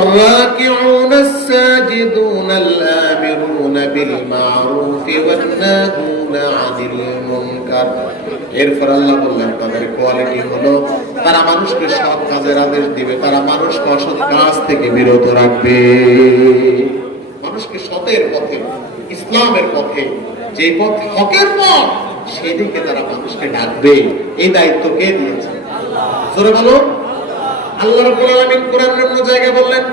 الراكعون الساجدون الآمرون بالمعروف والناهون عن المنكر এরপর আল্লাহ বললেন তাদের কোয়ালিটি হলো তারা মানুষকে সৎ কাজের আদেশ দিবে, তারা মানুষকে অসৎ কাজ থেকে বিরত রাখবে। মানুষকে সতের পথে, ইসলামের পথে, যে পথ হকের পথ, সেদিকে তারা মানুষকে ডাকবে। এই দায়িত্ব কে দিয়েছে? জোরে বলো। আল্লাহ রাব্বুল আলামিন কোরআনের অন্য জায়গায় বললেন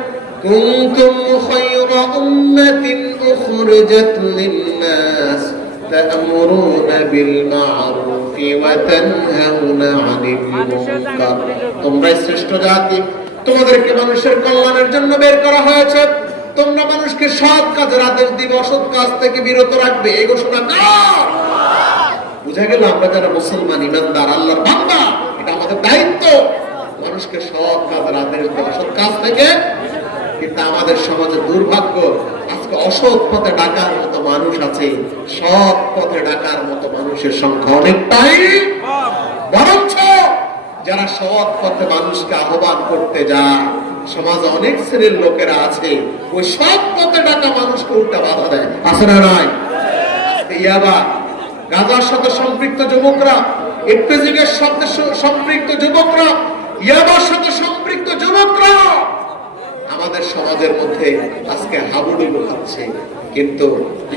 কুনতুম খায়রা উম্মাতিন উখরিজাত লিন-নাস তা'মুরুনা বিল মা'রুফি ওয়া তানহাউনা 'আনিল মুনকার। তোমরা শ্রেষ্ঠ জাতি, তোমাদেরকে মানুষের কল্যাণের জন্য বের করা হয়েছে। তোমরা মানুষকে সৎ কাজের আদেশ দিবে, অসৎ কাজ থেকে বিরত রাখবে। এই ঘোষণা কার? বুঝা গেল আমরা যারা মুসলমান ইমানদার আল্লাহর বান্দা, এটা আমাদের দায়িত্ব মানুষকে সৎ কাজের আদেশ দেওয়া, অসৎ কাজ থেকে। কিন্তু আমাদের সমাজে দুর্ভাগ্য, আজকে অসৎ পথে ডাকার মতো মানুষ আছে, সৎ পথে ডাকার মতো মানুষের সংখ্যা অনেকটাই। বরঞ্চ যারা সৎ পথে মানুষকে আহ্বান করতে যায়, সমাজে অনেক শ্রেণীর লোকেরা আছে, ওই সৎ পথে ডাকা মানুষকে উল্টা বাধা দেয়। আছে না নাই? ইয়াবা, গাঁজার সাথে সম্পৃক্ত যুবকরা, ইফতিজিংয়ের সাথে সম্পৃক্ত যুবকরা, ইয়াবার সাথে সম্পৃক্ত যুবকরা আমাদের সমাজের মধ্যে আজকে হাবুডুবু খাচ্ছে। কিন্তু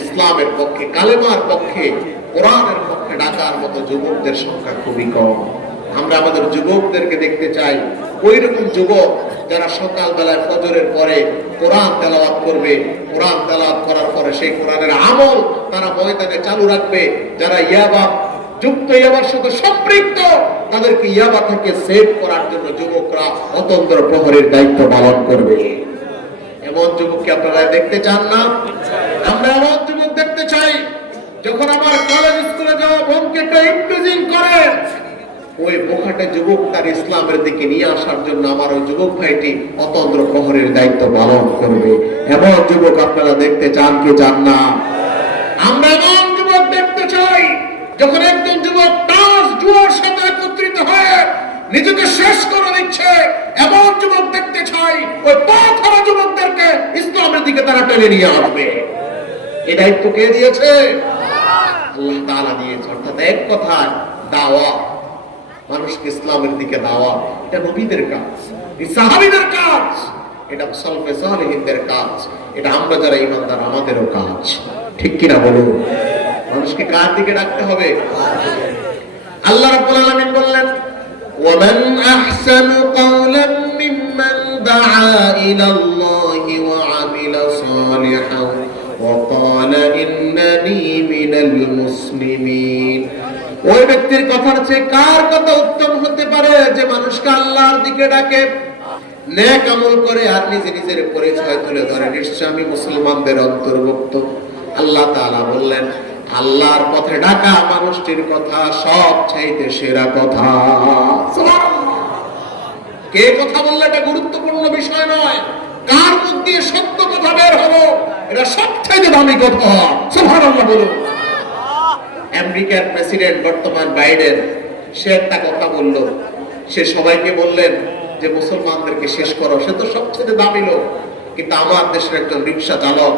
ইসলামের পক্ষে, কালেমার পক্ষে, কোরআনের পক্ষে ডাকার মতো যুবকদের সংখ্যা খুবই কম। আমরা আমাদের যুবকদেরকে দেখতে চাই ওই রকম যুবক যারা সকাল বেলায় ফজরের পরে কোরআন তেলাওয়াত করবে, কোরআন তেলাওয়াত করার পরে সেই কোরআনের আমল তারা ময়দানে চালু রাখবে। যারা ইয়াবা যুক্ত, ইয়াবার সাথে সম্পৃক্ত, তাদেরকে ইয়াবা থেকে সেভ করার জন্য যুবকরা অতন্ত্র প্রহরীর দায়িত্ব পালন করবে। এমন যুবককে আপনারা দেখতে চান না? আমরা এমন যুবক দেখতে চাই যখন আমার কলেজ স্কুলে যাওয়া বোনকে ইফতিজিং করে, ওই বোখাটে যুবক তার ইসলামের দিকে নিয়ে আসার জন্য আমার ওই যুবক ভাইটি অতন্ত্র প্রহরীর দায়িত্ব পালন করবে। এমন যুবক আপনারা দেখতে চান কি চান না? আমরা এমন যুবক দেখতে চাই যখন একজন যুবক তাস জুয়ার সাথে একত্রিত হয়ে নিজেকে শেষ করে দিচ্ছে, এমন যুবক দেখতে চাই ওই পথহারা যুবকদেরকে ইসলামের দিকে তারা টেনে নিয়ে আসবে। এই দায়িত্ব কে দিয়েছে? আল্লাহ তাআলা দিয়েছে। অর্থাৎ এক কথায় দাওয়াত, মানুষকে ইসলামের দিকে দাওয়াত, এটা নবীদের কাজ, সাহাবীদের কাজ, এটা সালফে সালেহিনদের কাজ, এটা আমরা যারা ঈমানদার আমাদেরও কাজ। ঠিক কিনা বলুন? মানুষকে কার দিকে ডাকতে হবে? আল্লাহ রাব্বুল আলামিন বললেন ওয়ামান আহসানু কাওলাম মিম্মান দাআ ইলাল্লাহি ওয়া আমিলা সালিহান ওয়া ক্বালা ইন্নানী মিনাল মুসলিমিন। ওই ব্যক্তির কথার চেয়ে কার কথা উত্তম হতে পারে যে মানুষকে আল্লাহর দিকে ডাকে, নেক আমল করে আর নিজে নিজের পরিচয় তুলে ধরে নিশ্চয় আমি মুসলমানদের অন্তর্ভুক্ত। আল্লাহ তাআলা বললেন আল্লাহর পথে ডাকা মানুষটির কথা সবচাইতে সেরা কথা। সুবহানাল্লাহ। কে কথা বললে এটা গুরুত্বপূর্ণ বিষয় নয়, কার মুখ দিয়ে সত্য কথা বের হলো এটা সবচাইতে দামি কথা। সুবহানাল্লাহ বলুন। আমেরিকার প্রেসিডেন্ট বর্তমান বাইডেন, সে একটা কথা বলল, সে সবাইকে বললেন যে মুসলমানদেরকে শেষ করো, সে তো সবচেয়ে দামি লোক। কিন্তু আমার দেশের একজন রিক্সা চালক,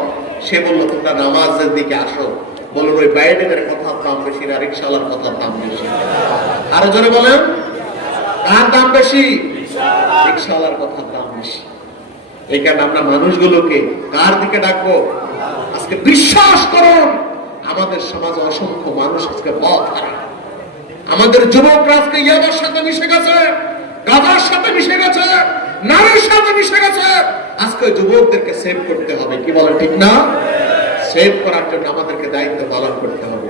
সে বলল তোমরা নামাজের দিকে আসো। বলুন ওই বাইডেনের কথার দাম বেশি না রিক্সাওয়ালার কথার দাম বেশি? আরো জোরে বলেন, কার দাম বেশি? রিক্সাওয়ালার কথার দাম বেশি। এই কারণে আমরা মানুষগুলোকে কার দিকে ডাকবো? আজকে বিশ্বাস করুন আমাদের সমাজে অসংখ্য মানুষ আজকে পথ হারা। আমাদের যুবকরা আজকে ইয়াবার সাথে মিশে গেছে, গাঁজার সাথে মিশে গেছে, নারীর সাথে মিশে গেছে। আজকে যুবকদেরকে সেভ করতে হবে। কি বলেন ঠিক না? সেভ করার জন্য আমাদেরকে দায়িত্ব পালন করতে হবে,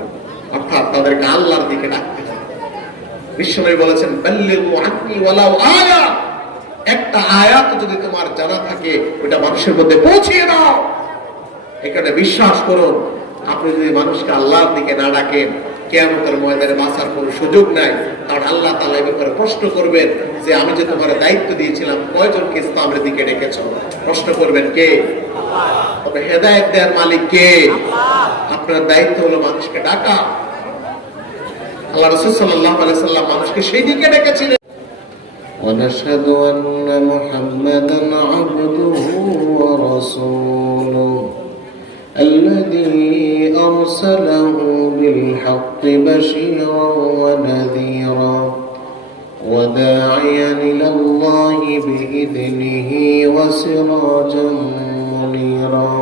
অর্থাৎ তাদেরকে আল্লাহর দিকে ডাকতে হবে। বিশ্বনবী বলেছেন বাল্লিগু আন্নী ওয়ালাউ আয়া, একটা আয়াত যদি তোমার জানা থাকে ওটা মানুষের মধ্যে পৌঁছিয়ে দাও। এখানে বিশ্বাস করুন আপনি যদি মানুষকে আল্লাহর দিকে না ডাকেন, কিয়ামতের ময়দানে বাঁচার কোনো সুযোগ নাই। কারণ আল্লাহ তাআলা এই ব্যাপারে প্রশ্ন করবেন যে আমি যে তোমার দায়িত্ব দিয়েছিলাম কয়জনকে ইসলামের দিকে ডেকেছো? প্রশ্ন করবেন কে? তবে হেদায়েত দেওয়ার মালিক কে? আপনার দায়িত্ব হলো মানুষকে ডাকা। আল্লাহ রাসূল সাল্লাল্লাহু আলাইহি সাল্লাম মানুষকে সেই দিকে ডেকেছিলেন। ونشهد أن محمدا عبده ورسوله الذي أرسله بالحق بشيرا ونذيرا وداعيا إلى الله بإذنه وسراجا منيرا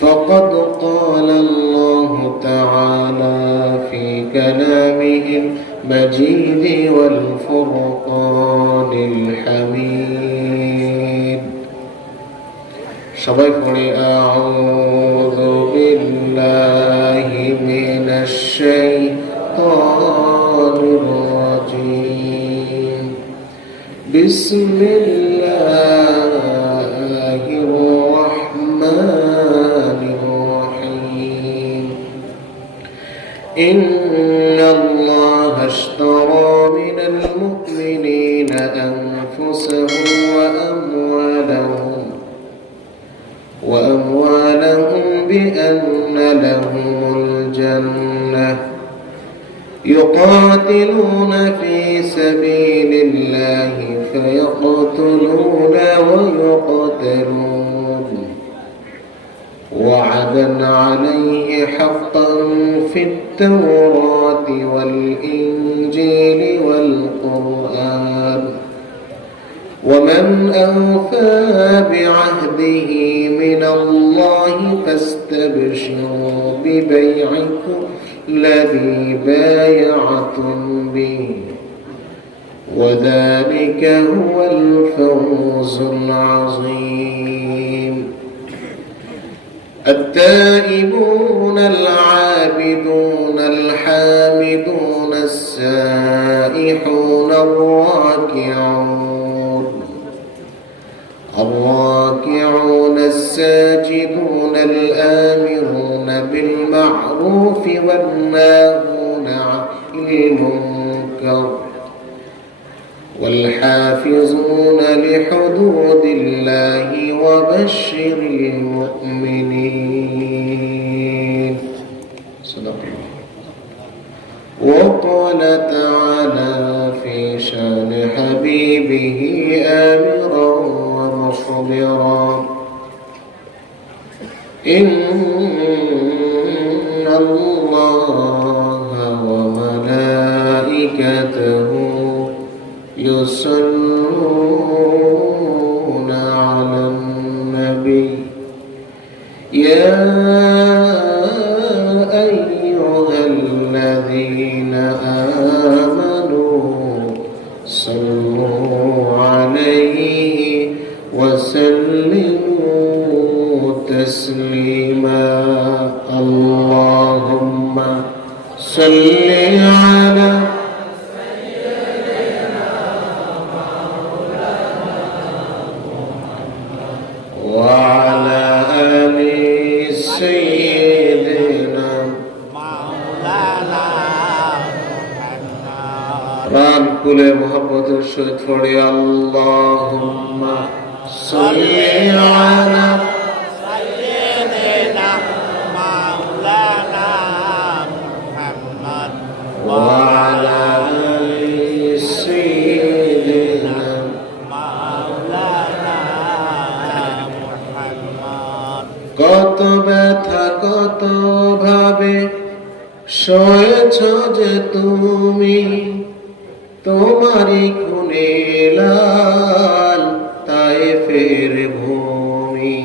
فقد قال الله تعالى في كلامه المجيد والفرقان الحميد সবাই পড়ে আউযু বিল্লাহি মিনাশ শাইতানির রাজিম বিসমিল্লাহির রাহমানির রাহিম ইন্নাল্লাহা আশতারা মিনাল মুমিনিনা আনফুসাহুম وأموالهم بأن لهم الجنة يقاتلون في سبيل الله فيقتلون ويقتلون وعدا عليه حقا في التوراة والإنجيل والقرآن ومن أوفى بعهده من الله فاستبشروا ببيعكم الذي بايعتم به وذلك هو الفوز العظيم التائبون العابدون الحامدون السائحون الراكعون الساجدون الآمرون بالمعروف والناهون عن المنكر والحافظون لحدود الله وبشر المؤمنين صدق الله. وقال تعالى في شان حبيبه آمرا ومخبرا إن الله وملائكته يصلون على النبي يا أيها الذين آمنوا صلوا عليه وسلموا تسليما اللهم صل على وعلى آل سيدنا مولانا প্রাণ খুলে মোহাম্মদের সহিত পড়ি আল্লাহুম্মা সাল্লি আলা সাইয়্যিদিনা মাওলানা মুহাম্মদ ওয়া আলা আলি সাইয়্যিদিনা মাওলানা মুহাম্মদ। কত ব্যথা কত ভাবে সয়েছ যে তুমি তোমারি খুনে লাল তায়েফের ভূমি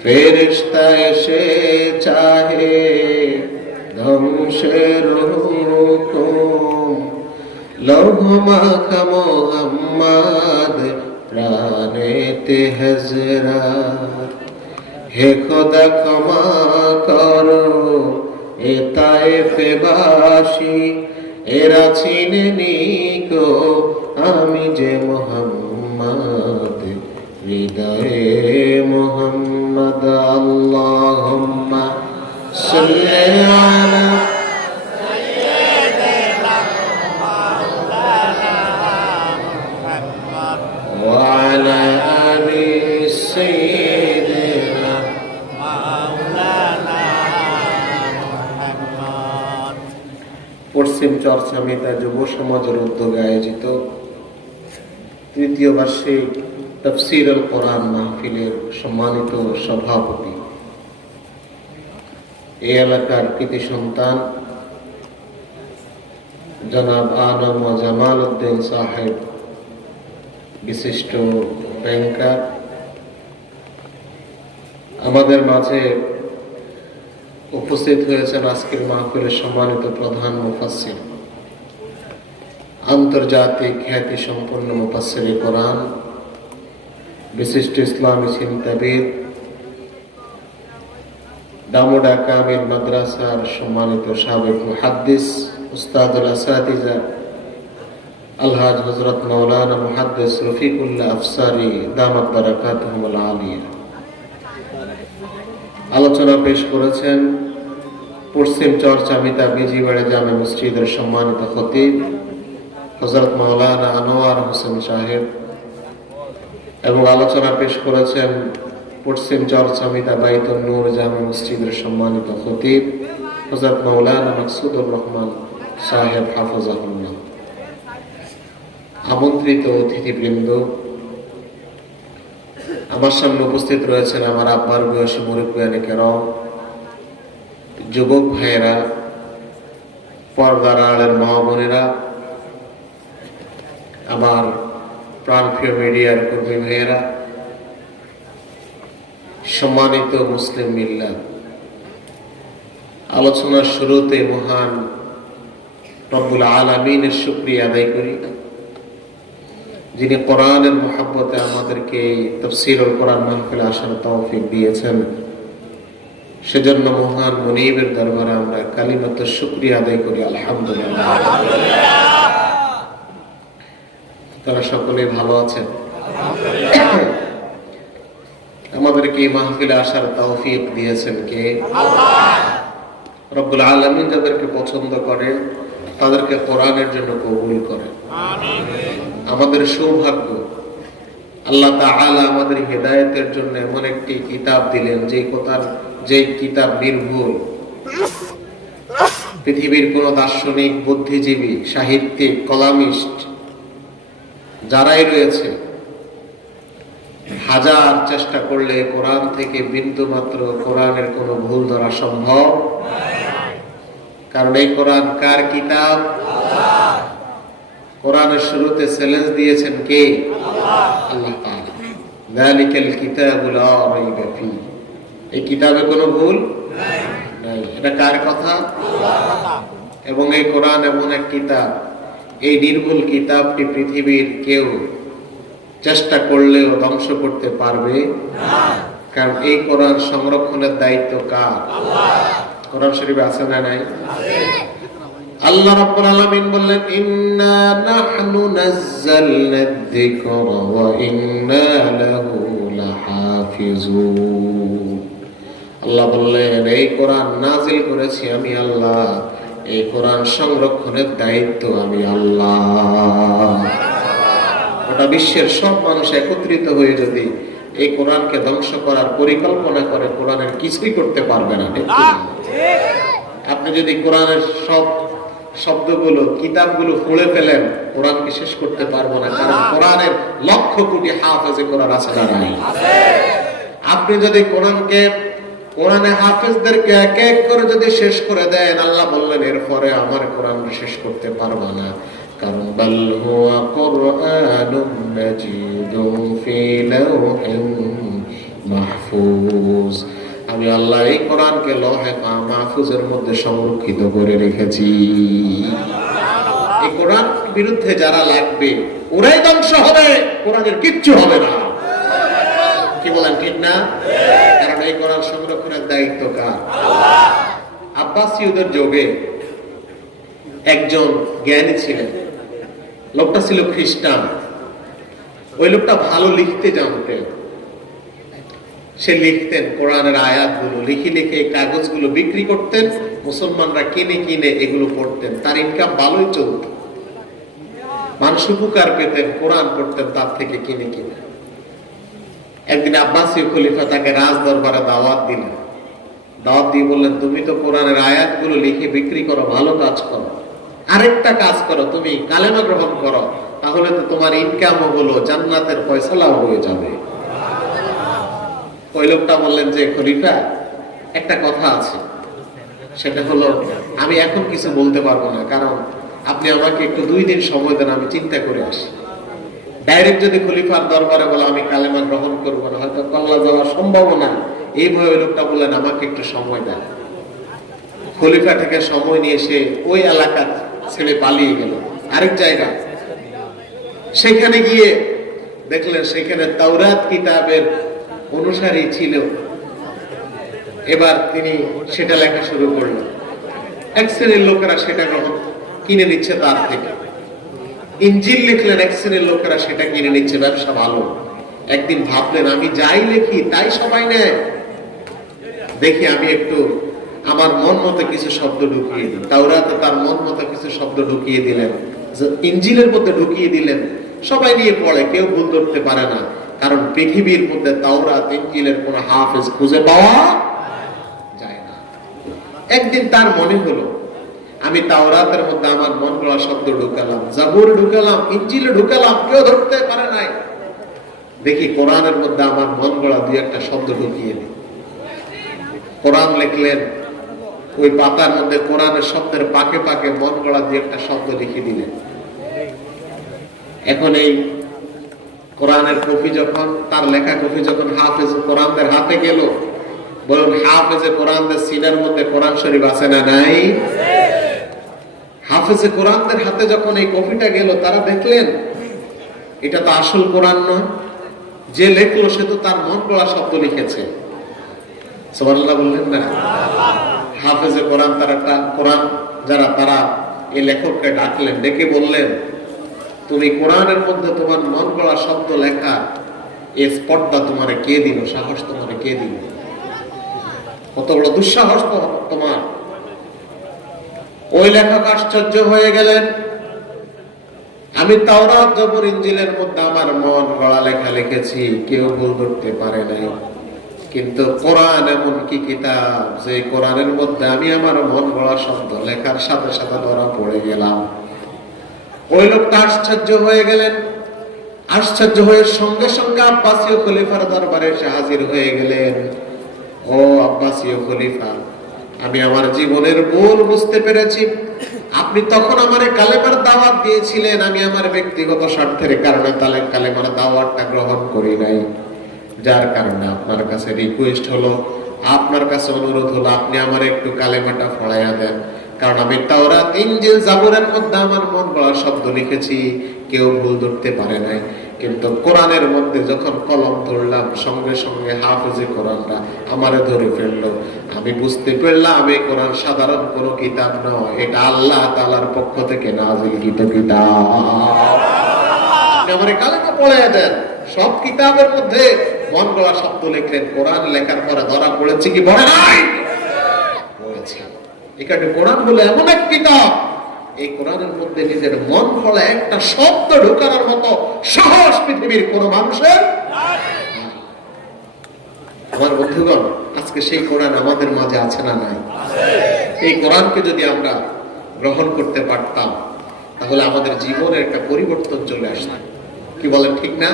ফেরেশতা এসে চাহে ধ্বংসের হুকুম লৌহ মাখা মোহাম্মদ প্রাণেতে হযরত হে খোদা ক্ষমা করো এ তায়েফবাসী এরা চিনেনি গো আমি যে মোহাম্মদ হৃদয়ে মোহাম্মদ আল্লাহুম্মা সাল্লি আলা সাইয়্যিদিনা মাওলানা মুহাম্মদ ওয়া আলা আলি সাইয়্যিদিনা মাওলানা মুহাম্মদ। পশ্চিম চরচামিতা যুব সমাজের উদ্যোগে আয়োজিত তৃতীয় বার্ষিক তাফসীরুল কোরআন মাহফিলের সম্মানিত সভাপতি, এই এলাকার কৃতি সন্তান জনাব আলম জামাল উদ্দিন সাহেব, বিশিষ্ট ব্যাংকার, আমাদের মাঝে উপস্থিত হয়েছেন আজকের মাহফিলের সম্মানিত প্রধান মুফাসসির, আন্তর্জাতিক খ্যাতি সম্পন্ন মুফাসসিরে কোরআন, বিশিষ্ট ইসলামী চিন্তাবিদ, দামোডা কামিল মাদ্রাসার সম্মানিত সাবেক মুহাদ্দিস, উস্তাদুল আসাতিজা আলহাজ হযরত মাওলানা মুহাদ্দিস রফিকুল্লাহ আফসারী দামাত বারাকাতুহুল আলিয়া। আলোচনা পেশ করেছেন পশ্চিম চরচামিতা বিজিবাড়ি জামে মসজিদের সম্মানিত খতিব হযরত মাওলানা আনোয়ার হোসেন সাহেব, এবং আলোচনা পেশ করেছেন পশ্চিম চরচামিতা বাইতুন নূর জামে মসজিদের সম্মানিত খতিব হযরত মাওলানা মাকসুদুর রহমান সাহেব হাফিজাহুল্লাহ। আমন্ত্রিত অতিথিবৃন্দ, আমার সামনে উপস্থিত রয়েছেন আমার আব্বার বয়সী মুরব্বিয়ানে কেরাম, যুবক ভাইয়েরা, পর্দার আড়ালের মা বোনেরা, আমার প্রাণপ্রিয় মিডিয়ার কর্মী ভাইয়েরা, সম্মানিত মুসলিম মিল্লাত। আলোচনার শুরুতে মহান রব্বুল আলামিনের শুকরিয়া আদায় করি, যিনি কোরআনের মহব্বতে আমাদেরকে এই তাফসীরুল কোরআন মাহফিলে আসার তৌফিক দিয়েছেন। সেজন্য মহান মুনীবের দরবারে আমরা কালিমাত শুকরিয়া আদায় করি, আলহামদুলিল্লাহ। তারা সকলে ভালো আছেন? আমাদেরকে এই মাহফিলে আসার তৌফিক দিয়েছেন কে? আল্লাহ। রব্বুল আলামিন যাদেরকে পছন্দ করেন তাদেরকে কোরআনের জন্য কবুল করেন। আমিন। আমাদের সৌভাগ্য, আল্লাহ তাআলা আমাদের হেদায়েতের জন্য এমন একটি কিতাব দিলেন যে কিতাব নির্ভুল। পৃথিবীর কোন দার্শনিক, বুদ্ধিজীবী, সাহিত্যিক, কলামিস্ট যারাই রয়েছে, হাজার চেষ্টা করলে কোরআন থেকে বিন্দু মাত্র কোরআনের কোনো ভুল ধরা সম্ভব, কারণ এই কোরআন কার কিতাব? আল্লাহ। কোরআনের শুরুতে চ্যালেঞ্জ দিয়েছেন কে? আল্লাহ তাআলা। যালিকাল কিতাবু লা রাইবা ফী, এই কিতাবে কোনো ভুল নাই। এটা কার কথা? আল্লাহ। এবং এই কোরআন এমন এক কিতাব, এই নির্ভুল কিতাবটি পৃথিবীর কেউ চেষ্টা করলেও ধ্বংস করতে পারবে না, কারণ এই কোরআন সংরক্ষণের দায়িত্ব কার? আল্লাহ। কোরআন শরীফে আছে না নাই? আল্লাহ রাব্বুল আলামিন বললেন, ইন্না নাহনু নাযালনা যিকরা ওয়া ইন্না লাহু লাহাফিজুন। আল্লাহ বললেন, এই কোরআন নাযিল করেছি আমি আল্লাহ, এই কোরআন সংরক্ষণের দায়িত্ব আমি আল্লাহ। গোটা বিশ্বের সব মানুষ একত্রিত হয়ে যদি এই কোরআনকে ধ্বংস করার পরিকল্পনা করে, কোরআনের কিছুই করতে পারবে না। আপনি যদি কোরআনের সব শব্দগুলো, কিতাবগুলো পড়ে ফেলেন, কোরআনকে শেষ করতে পারবো না, কারণ কোরআনের লক্ষ কোটি হাফেজে কোরআন আছে না নাই? আপনি যদি কোরআনে হাফেজদেরকে এক এক করে যদি শেষ করে দেন, আল্লাহ বললেন এরপরে আমার কোরআনকে শেষ করতে পারবা না, কারণ বাল হুয়া কুরআনুম মাজিদুন ফি লাওহিন মাহফুজ। আমি আল্লাহ এই কোরআনকে লৌহে মাহফুজের মধ্যে সংরক্ষিত করে রেখেছি। এই কোরআন বিরুদ্ধে যারা লাগবে ওরাই ধ্বংস হবে, কোরআনের কিচ্ছু হবে না। কি বলেন, ঠিক না? কারণ এই কোরআন সংরক্ষণের দায়িত্ব কার? আল্লাহ। আব্বাসীয়দের যুগে একজন জ্ঞানী ছিলেন, লোকটা ছিল খ্রিস্টান। ওই লোকটা ভালো লিখতে জানতেন। সে লিখতেন কোরআনের আয়াতগুলো, লিখে লিখে এই কাগজগুলো বিক্রি করতেন, মুসলমানরা কিনে কিনে এগুলো পড়তেন। তার ইনকাম ভালোই চলত, মানুষ উপকার পেতেন, কোরআন পড়তেন তার থেকে কিনে কিনে। একদিন আব্বাসীয় খলিফা তাকে রাজ দরবারে দাওয়াত দিলেন। দাওয়াত দিয়ে বললেন, তুমি তো কোরআনের আয়াতগুলো লিখে বিক্রি করো, ভালো কাজ করো, আরেকটা কাজ করো, তুমি কালেমা গ্রহণ করো, তাহলে তো তোমার ইনকামও হলো, জান্নাতের ফয়সালাও হয়ে যাবে। ওই লোকটা বললেন যে খলিফা, একটা কথা আছে, সেটা হলো আমি এখন কিছু বলতে পারবো না, কারণ আপনি আমাকে একটু 2 দিন সময় দেন, আমি চিন্তা করে আসি। ডাইরেক্ট যদি খলিফার দরবারে বলে আমি কালেমা গ্রহণ করবো না, হয়তো কল্লা যাওয়ার সম্ভাবনা। এইভাবে লোকটা বললেন আমাকে একটু সময় দেন। খলিফা থেকে সময় নিয়ে সে ওই এলাকার ছেড়ে পালিয়ে গেল আরেক জায়গায়। সেখানে গিয়ে দেখলেন সেখানে তাওরাত কিতাবের অনুসারী ছিল। এবার তিনি সেটা লেখা শুরু করলেন। এক শ্রেণীর লোকেরা সেটা গ্রহণ কিনে নিচ্ছে তার থেকে। ইনজিল লিখলেন, এক শ্রেণীর লোকেরা সেটা কিনে নিচ্ছে, ব্যবসা ভালো। একদিন ভাবলেন আমি যাই লিখি তাই সবাই নেয়, দেখি আমি একটু আমার মন মতো কিছু শব্দ ঢুকিয়ে দিই। তাওরাতে তার মন মতো কিছু শব্দ ঢুকিয়ে দিলেন, ইনজিলের মধ্যে ঢুকিয়ে দিলেন। সবাই নিয়ে পড়ে, কেউ ভুল ধরতে পারে না, কারণ পৃথিবীর মধ্যে তাওরাত ইনজিলের কোন হাফেজ খুঁজে পাওয়া যায় না। একদিন তার মনে হলো আমি তাওরাতের মধ্যে আমার মন গড়া শব্দ ঢুকালাম, জাবুরে ঢুকালাম, ইনজিলে ঢুকালাম, কেউ ধরতে পারে নাই। দেখি কোরআনের মধ্যে আমার মন গড়া 2-1টা শব্দ ঢুকিয়ে দিই। কোরআন লিখলেন, ওই পাতার মধ্যে কোরআনের শব্দের পাকে পাকে মন গড়া 2-1টা শব্দ লিখে দিলেন। এখন এই কোরআনের কপি যখন, তার লেখা কপি যখন হাফেজ কোরআনদের হাতে গেল, বলুন হাফেজে কোরআনদের সিনার মধ্যে কোরআন শরীফ আছে না নাই? হাফেজে কোরআনদের হাতে যখন এই কপিটা গেল, তারা দেখলেন এটা তো আসল কোরআন নয়। যে লেখলো সে তো তার মন গড়া শব্দ লিখেছে। সুবহানাল্লাহ বললেন না? হাফেজে কোরআন কোরআন যারা, তারা এই লেখককে ডাকলেন, ডেকে বললেন তুমি কোরআনের মধ্যে তোমার মন গড়া শব্দ লেখা, এই স্পর্ধা তোমারে কে দিল, সাহস তোমারে কে দিল? কত বড় দুঃসাহস তোমার! ওই লেখক আশ্চর্য হয়ে গেলেন, আমি তাওরাত জবর ইনজিলের মধ্যে আমার মন গড়া লেখা লিখেছি, কেউ ভুল ধরতে পারে নাই। কিন্তু কোরআন এমন কি কিতাব, যে কোরআনের মধ্যে আমি আমার মন গড়া শব্দ লেখার সাথে সাথে ধরা পড়ে গেলাম। ওই লোকটা আশ্চর্য হয়ে গেলেন। আশ্চর্য হয়ে সঙ্গে সঙ্গে আব্বাসীয় খলিফার দরবারে এসে হাজির হয়ে গেলেন। ও আব্বাসীয় খলিফা, আমি আমার জীবনের ভুল বুঝতে পেরেছি। আপনি তখন আমারে কালেমার দাওয়াত দিয়েছিলেন, আমি আমার ব্যক্তিগত স্বার্থের কারণে তাহলে কালেমার দাওয়াতটা গ্রহণ করি নাই। যার কারণে আপনার কাছে রিকোয়েস্ট হলো, আপনার কাছে অনুরোধ হলো, আপনি আমার একটু কালেমাটা পড়াইয়া দেন। কারণ আমি তাওরাত ইনজিল জাবুরের মধ্যে আমার মন গড়া শব্দ লিখেছি, কেউ ভুল ধরতে পারে নাই। কিন্তু কোরআনের মধ্যে যখন কলম ধরলাম, সঙ্গে সঙ্গে হাফেজে কোরআনটা আমারে ধরে ফেললো। আমি বুঝতে পারলাম এই কোরআন সাধারণ কোনো কিতাব নয়, এটা আল্লাহ তাআলার পক্ষ থেকে নাযিলকৃত কিতাব। আপনি আমারে কালেমা পড়াইয়া দেন। সব কিতাবের মধ্যে মন গড়া শব্দ লিখলেন, কোরআন লেখার পরে ধরা পড়েছে কি পড়ে নাই? পড়েছে। এখানে কোরআন বলে এমন এক কিতাব, এই কোরআনের মধ্যে নিজের মন গড়া একটা শব্দ ঢোকানোর মতো সাহস পৃথিবীর কোন মানুষের নাই। আমার বন্ধুগণ, আজকে সেই কোরআন আমাদের মাঝে আছে না নাই? এই কোরআনকে যদি আমরা গ্রহণ করতে পারতাম, তাহলে আমাদের জীবনের একটা পরিবর্তন চলে আসতো। কি বলেন, ঠিক না?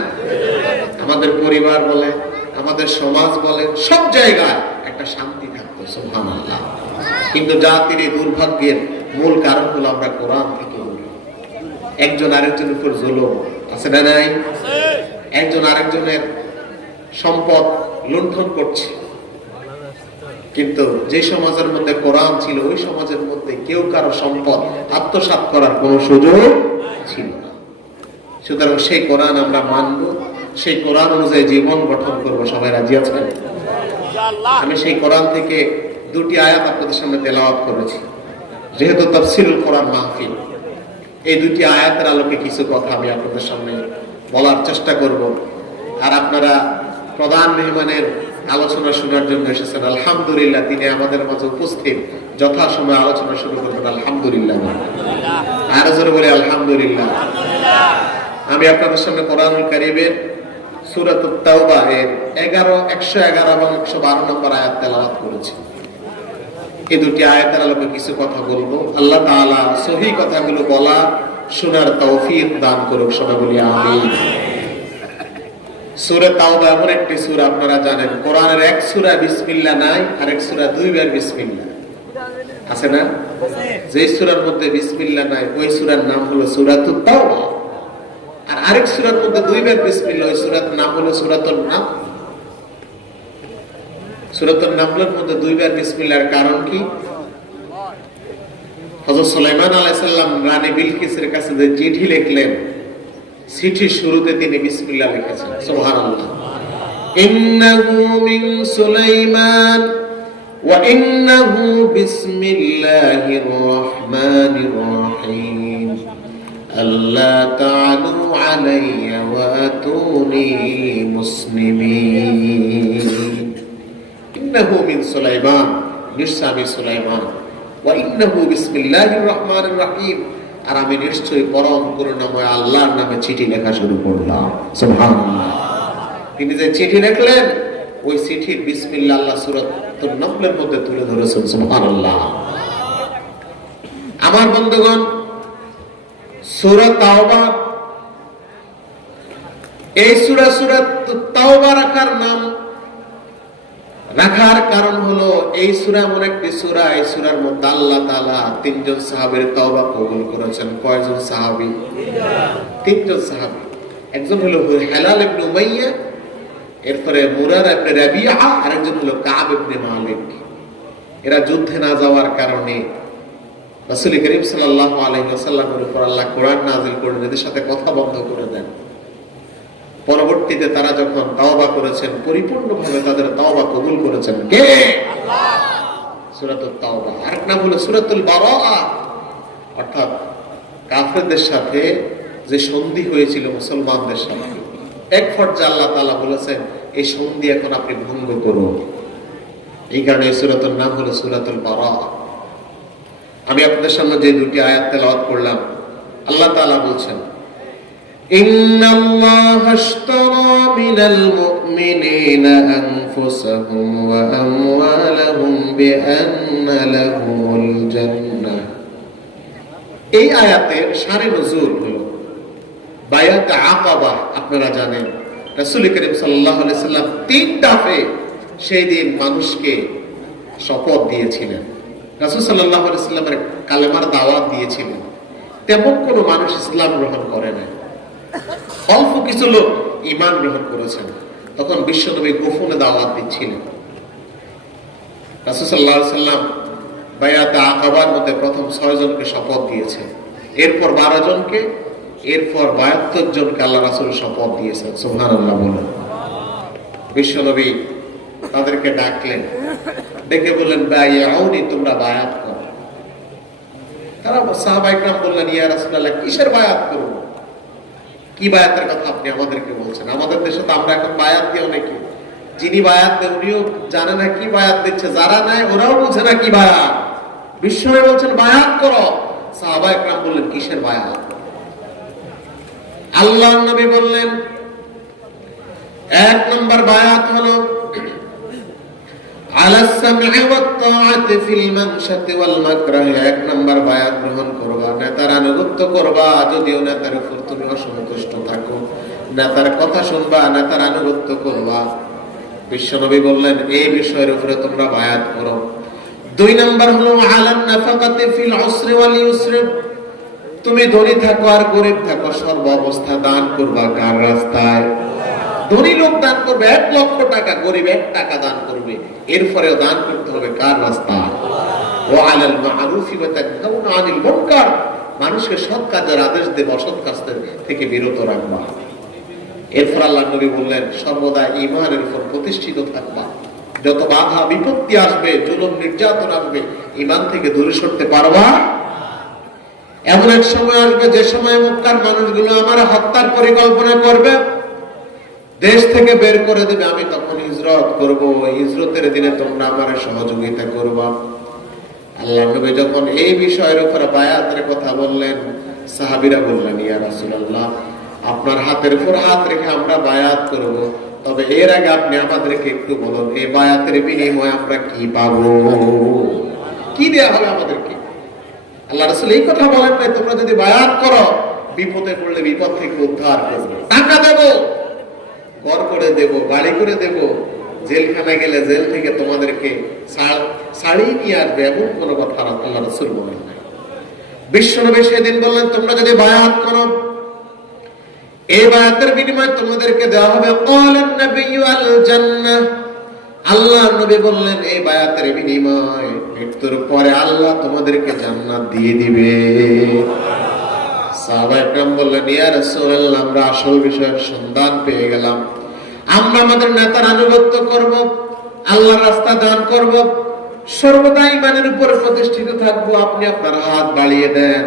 আমাদের পরিবার বলে, আমাদের সমাজ বলে, সব জায়গায় একটা শান্তি থাকতো। সুবহানাল্লাহ। কিন্তু জাতির এই দুর্ভাগ্যের মূল কারণ হলো আমরা কোরআন থেকে বলি। একজন আরেকজনের উপর জুলুম আছে না নাই? একজন আরেকজনের সম্পদ লুণ্ঠন করছে। কিন্তু যে সমাজের মধ্যে কোরআন ছিল, ওই সমাজের মধ্যে কেউ কারো সম্পদ আত্মসাৎ করার কোনো সুযোগ ছিল না। সুতরাং সেই কোরআন আমরা মানব, সেই কোরআন অনুযায়ী জীবন গঠন করব। সবাই রাজি আছেন? আমি সেই কোরআন থেকে 2টি আয়াত আপনাদের সামনে তেলাওয়াত করেছি। যেহেতু তাফসীরুল কোরআন মাহফিল, এই 2টি আয়াতের আলোকে কিছু কথা আমি আপনাদের সামনে বলার চেষ্টা করব। আর আপনারা প্রধান মেহমানের আলোচনা শোনার জন্য এসেছেন, আলহামদুলিল্লাহ, তিনি আমাদের মাঝে উপস্থিত। যথাসময়ে আলোচনা শুরু করবেন। আলহামদুলিল্লাহ। আর জোরে বলে আলহামদুলিল্লাহ। আমি আপনাদের সামনে কোরআনুল কারীমের সূরাতুত তাওবা এর 111 এবং 112 নম্বর আয়াত তেলাওয়াত করেছি। এই দুটি আয়াতের আলোকে কিছু কথা বলবো। আল্লাহ তাআলা সহিহ কথাগুলো বলা শোনার তৌফিক দান করুক, সবাই বলি আমিন। সূরা তাওবা এমন একটি সূরা, আপনারা জানেন কোরআনের এক সূরা বিসমিল্লাহ নাই, আরেক সূরা দুইবার বিসমিল্লাহ আছে না? যে সূরার মধ্যে বিসমিল্লাহ নাই ওই সূরার নাম হলো সূরাতুত তাওবা, আর আরেক সূরার মধ্যে দুইবার বিসমিল্লাহ, ওই সূরার নাম হলো সূরাতুন নাম। সূরাতুন নামলের মধ্যে দুইবার বিসমিল্লাহর কারণ কি? হযরত সুলাইমান আলাইহিস সালাম রানী বিলকিসের কাছে যে চিঠি লিখলেন, চিঠির শুরুতে তিনি বিসমিল্লাহ লিখেছেন। সুবহানাল্লাহ। ইন্নাহু মিন সুলাইমান ওয়া ইন্নাহু বিসমিল্লাহির রাহমানির রাহিম আল্লা তা'আলু আলাইয়া ওয়া আতুনি মুসলিমিন। ইন্নাহু মিন সুলাইমান, নিশ্চয় আমি সুলাইমান, ওয়া ইন্নাহু বিসমিল্লাহির রাহমানির রাহিম, আর আমি নিশ্চয়ই পরম করুণাময় আল্লাহর নামে চিঠি লেখা শুরু করলাম। সুবহানাল্লাহ। তিনি যে চিঠি লিখলেন ওই চিঠির বিসমিল্লাহ আল্লাহ সূরাতুন নামলের মধ্যে তুলে ধরেছেন। সুবহানাল্লাহ। আমার বন্ধুগণ, সূরা তাওবা, এই সূরাতুত তাওবা রাখার কারণ হলো এই সূরা এমন একটি সূরা, এই সূরার মধ্যে আল্লাহ তাআলা তিনজন সাহাবীর তওবা কবুল করেছেন। কয়জন সাহাবী? তিনজন সাহাবী। একজন হলো হেলাল ইবনে উমাইয়া, এরপরে মুরারা ইবনে রাবিআ, আর একজন হলো কাব ইবনে মালিক। এরা যুদ্ধে না যাওয়ার কারণে রাসূল করিম সাল্লাল্লাহু আলাইহি ওয়াসাল্লামের উপর আল্লাহ কোরআন নাযিল করে এদের সাথে কথা বন্ধ করে দেন। পরবর্তীতে তারা যখন তাওবা করেছেন, পরিপূর্ণভাবে তাদের তাওবা কবুল করেছেন কে? আল্লাহ। সূরাতুত তাওবা। আরেক নাম হলো সূরাতুল বারাআ, অর্থাৎ কাফেরদের সাথে যে সন্ধি হয়েছিল মুসলমানদের সাথে, এক পর্যায়ে আল্লাহ তাআলা বলেছেন এই সন্ধি এখন আপনি ভঙ্গ করুন। এই কারণে এই সূরাতুর নাম হলো সূরাতুল বারাআ। আমি আপনাদের সামনে যে দুটি আয়াত তেলাওয়াত করলাম, আল্লাহ তাআলা বলছেন ইন্নাল্লাহা আশতারা মিনাল মুমিনিনা আনফুসাহুম ওয়া আমওয়ালাহুম বিআন্না লাহুমুল জান্নাহ। এই আয়াতের শানে নজুল হলো বায়াত আকাবা। আপনারা জানেন রাসূল করিম সাল্লাল্লাহু আলাইহি সাল্লাম তিন দফে সেই দিন মানুষকে শপথ দিয়েছিলেন। রাসূল সাল্লাল্লাহু আলাইহি সাল্লামের কালেমার দাওয়াত দিয়েছিলেন, তেমন কোনো মানুষ ইসলাম গ্রহণ করে না। অল্প কিছু লোক ঈমান গ্রহণ করেছেন। তখন বিশ্বনবী গোপনে দাওয়াত দিচ্ছিলেন। রাসূল সাল্লাল্লাহু আলাইহি সাল্লাম বায়াত আকাবার মধ্যে প্রথম 6 জনকে শপথ দিয়েছেন, এরপর 12 জনকে, এরপর 72 জনকে আল্লাহ রাসূল শপথ দিয়েছেন। সুবহানাল্লাহ বলেন। বিশ্বনবী তাদেরকে ডাকলেন, ডেকে বললেন বায়াউনি, তোমরা বায়াত করো। তারা সাহাবায়ে কেরাম বললেন ইয়া রাসূলুল্লাহ কিসের বায়াত করব? কি বায়াতের কথা আপনি আমাদেরকে বলছেন? আমাদের দেশে তো আমরা এখন বায়াত দিই অনেকে, যিনি বায়াত দেন উনিও জানে না কি বায়াত দিচ্ছে, যারা নেয় ওরাও বুঝে না কি বায়াত। বিশ্বনবী বলছেন বায়াত করো। সাহাবায়ে কেরাম বললেন কিসের বায়াত? আল্লাহর নবী বললেন 1 নম্বর বায়াত হলো আলাস সামঈ ওয়াত তাআতি ফিল মানশাতি ওয়াল মাকরাহ। 1 নম্বর বায়াত গ্রহণ করবা, নেতার আনুগত্য করবা, যদিও নেতার উপর তুমি অসন্তুষ্ট থাকো, নেতার কথা শুনবা, নেতার আনুগত্য করবা। বিশ্বনবী বললেন এই বিষয়ের উপরে তোমরা বায়াত করো। 2 নম্বর হলো আলান নাফাকাতি ফিল উসরি ওয়াল ইউসরি। তুমি ধনী থাকো আর গরীব থাকো, সর্ব অবস্থা দান করবা কার রাস্তায়? ধনী লোক দান করবে 1 লক্ষ টাকা, গরীব 1 টাকা দান করবে, এরপরেও দান করতে হবে কার রাস্তায়? ওয়া আলাল মা'রুফি ওয়া তানহাউনা আনিল মুনকার। মানুষকে সৎ কাজের আদেশ দেব, অসৎ কাজ থেকে বিরত রাখবা। এরপর আল্লাহর নবী বললেন সর্বদা ঈমানের উপর প্রতিষ্ঠিত থাকবা। যত বাধা বিপত্তি আসবে, জুলুম নির্যাতন আসবে, ঈমান থেকে দূরে সরতে পারবা। এমন এক সময় আসবে যে সময় মক্কার মানুষগুলো আমার হত্যার পরিকল্পনা করবে, দেশ থেকে বের করে দেবে, আমি তখন হিজরত করব। হিজরতের দিনে তোমরা আমার সহযোগিতা করবা। আল্লাহর নবী যখন এই বিষয়ের উপরে বায়াতের কথা বললেন, সাহাবীরা বললেন ইয়া রাসূলুল্লাহ আপনার হাতের উপর হাত রেখে আমরা বায়াত করব, তবে এর আগে আপনি আমাদেরকে একটু বলুন এই বায়াতের বিনিময়ে আমরা কি পাবো? কি দেয়া হবে আমাদেরকে? আল্লাহ রাসূল এই কথা বলেন নাই তোমরা যদি বায়াত করো বিপদে পড়লে বিপদ থেকে উদ্ধার করবে, টাকা দেব, ঘর করে দেব, বাড়ি করে দেব, জেলখানায় গেলে জেল থেকে তোমাদেরকে ছাড়িয়ে নিয়ে আসবে, এমন কোন কথা আল্লাহ রাসূল বলেন নাই। বিশ্বনবী সেদিন বললেন তোমরা যদি বায়াত করো এই বায়াতের বিনিময়ে তোমাদেরকে দেওয়া হবে ক্বালান নাবিয়্যু আল জান্নাহ। আল্লাহ নবী বললেন এই বায়াতের বিনিময়ে মৃত্যুর পরে আল্লাহ তোমাদেরকে জান্নাত দিয়ে দিবে। সাহাবায়ে কেরাম বললেন ইয়া রাসূলুল্লাহ আমরা আসল বিষয়ের সন্ধান পেয়ে গেলাম, আমরা আমাদের নেতার আনুগত্য করব, আল্লাহর রাস্তা দান করব, সর্বদা ঈমানের উপর প্রতিষ্ঠিত থাকব। আপনি আপনার হাত বাড়িয়ে দেন,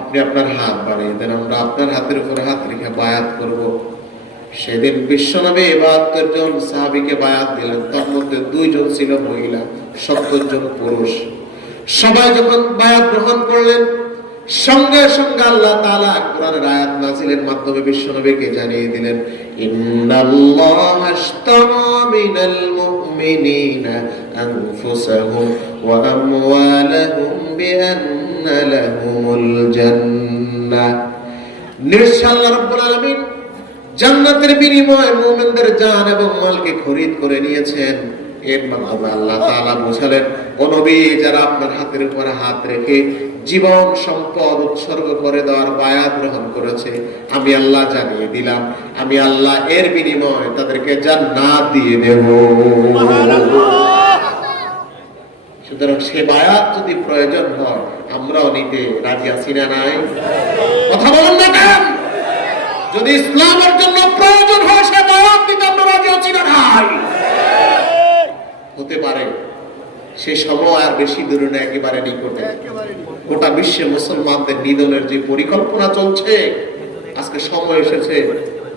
আপনি আপনার হাত বাড়িয়ে দেন, আমরা আপনার হাতের উপর হাত রেখে বায়াত করব। সেদিন বিশ্বনবী ৭২ জন সাহাবীকে বায়াত দিলেন, তার মধ্যে 2 জন ছিল মহিলা, ৭০ জন পুরুষ। সবাই যখন বায়াত গ্রহণ করলেন সঙ্গে সঙ্গে আল্লাহ তাআলা কোরআনের আয়াত নাযিলের মাধ্যমে বিশ্বনবীকে জানিয়ে দিলেন ইন্নাল্লাহা আশতারা মিনাল মুমিনিনা আনফুসাহুম ওয়া আমওয়ালাহুম বিআন্না লাহুমুল জান্নাহ। নিশ্চয় আল্লাহ রাব্বুল আলামিন জান্নাতের বিনিময়ে মুমিনদের জান এবং মালকে খরিদ করে নিয়েছেন। এর মাধ্যমে আল্লাহ তাআলা বোঝালেন ও নবী যারা আপনার হাতের উপর হাত রেখে জীবন সম্পদ উৎসর্গ করে দেওয়ার বায়াত গ্রহণ করেছে আমি আল্লাহ জানিয়ে দিলাম আমি আল্লাহ এর বিনিময়ে তাদেরকে জান্নাত দিয়ে দেব। সুতরাং সে বায়াত যদি প্রয়োজন হয় আমরাও নিতে রাজি আছি না নাই? কথা বলুন না কেন? যদি ইসলামের জন্য প্রয়োজন হয় সে বায়াত দিতে আমরা রাজি আছি না নাই? হতে পারে সে সময় আর বেশি দূরে না, একেবারে নিকটে। গোটা বিশ্বে মুসলমানদের নিধনের যে পরিকল্পনা চলছে আজকে সময় এসেছে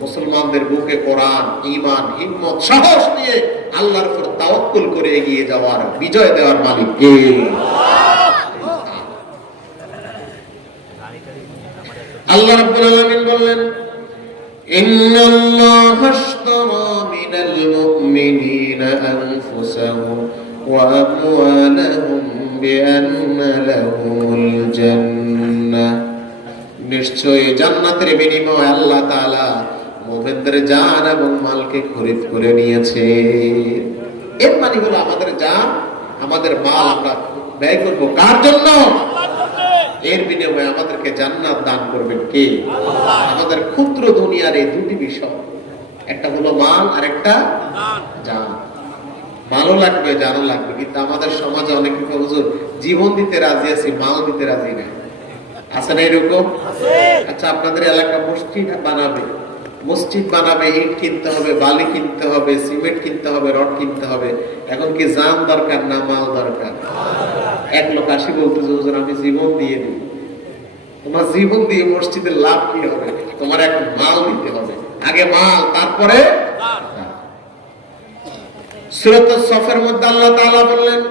মুসলমানদের বুকে কোরআন, ঈমান, হিম্মত, সাহস নিয়ে আল্লাহর উপর তাওয়াক্কুল করে এগিয়ে যাওয়ার, বিজয় দেওয়ার মালিক কে? আল্লাহ রাব্বুল আলামিন বললেন ইন্নাল্লাহা আশতারা মিনাল মুমিনিনা আনফুসাহুম ওয়া আমওয়ালাহুম বিআন্না লাহুমুল জান্নাহ। নিশ্চয়ই জান্নাতের বিনিময়ে আল্লাহ তাআলা মুমিনদের জান এবং মালকে খরিদ করে নিয়েছে। এর মানে হলো আমাদের জান আমাদের মাল আমরা ব্যয় করব কার জন্য? এর বিনিময়ে আমাদেরকে জান্নাত দান করবেন কে? আল্লাহ। আমাদের ক্ষুদ্র দুনিয়ার এই দুটি বিষয়, একটা হলো মাল আর একটা জান। মালও লাগবে জানও লাগবে, কিন্তু আমাদের সমাজে অনেকে হুজুর জীবন দিতে রাজি আছি মাল দিতে রাজি না, আছে না এরকম? আচ্ছা আপনাদের এলাকা মসজিদ বানাবে ইট কিনতে হবে, বালি কিনতে হবে, সিমেন্ট কিনতে হবে, রড কিনতে হবে, এখন কি জান দরকার না মাল দরকার? এক লোক আসি বলতেছে হুজুর আমি জীবন দিয়ে দিই। তোমার জীবন দিয়ে মসজিদের লাভ কি হবে? তোমার এখন মাল দিতে হবে, আগে মাল তারপরে। সূরাত আস-সাফের মধ্যে আল্লাহ তাআলা বললেন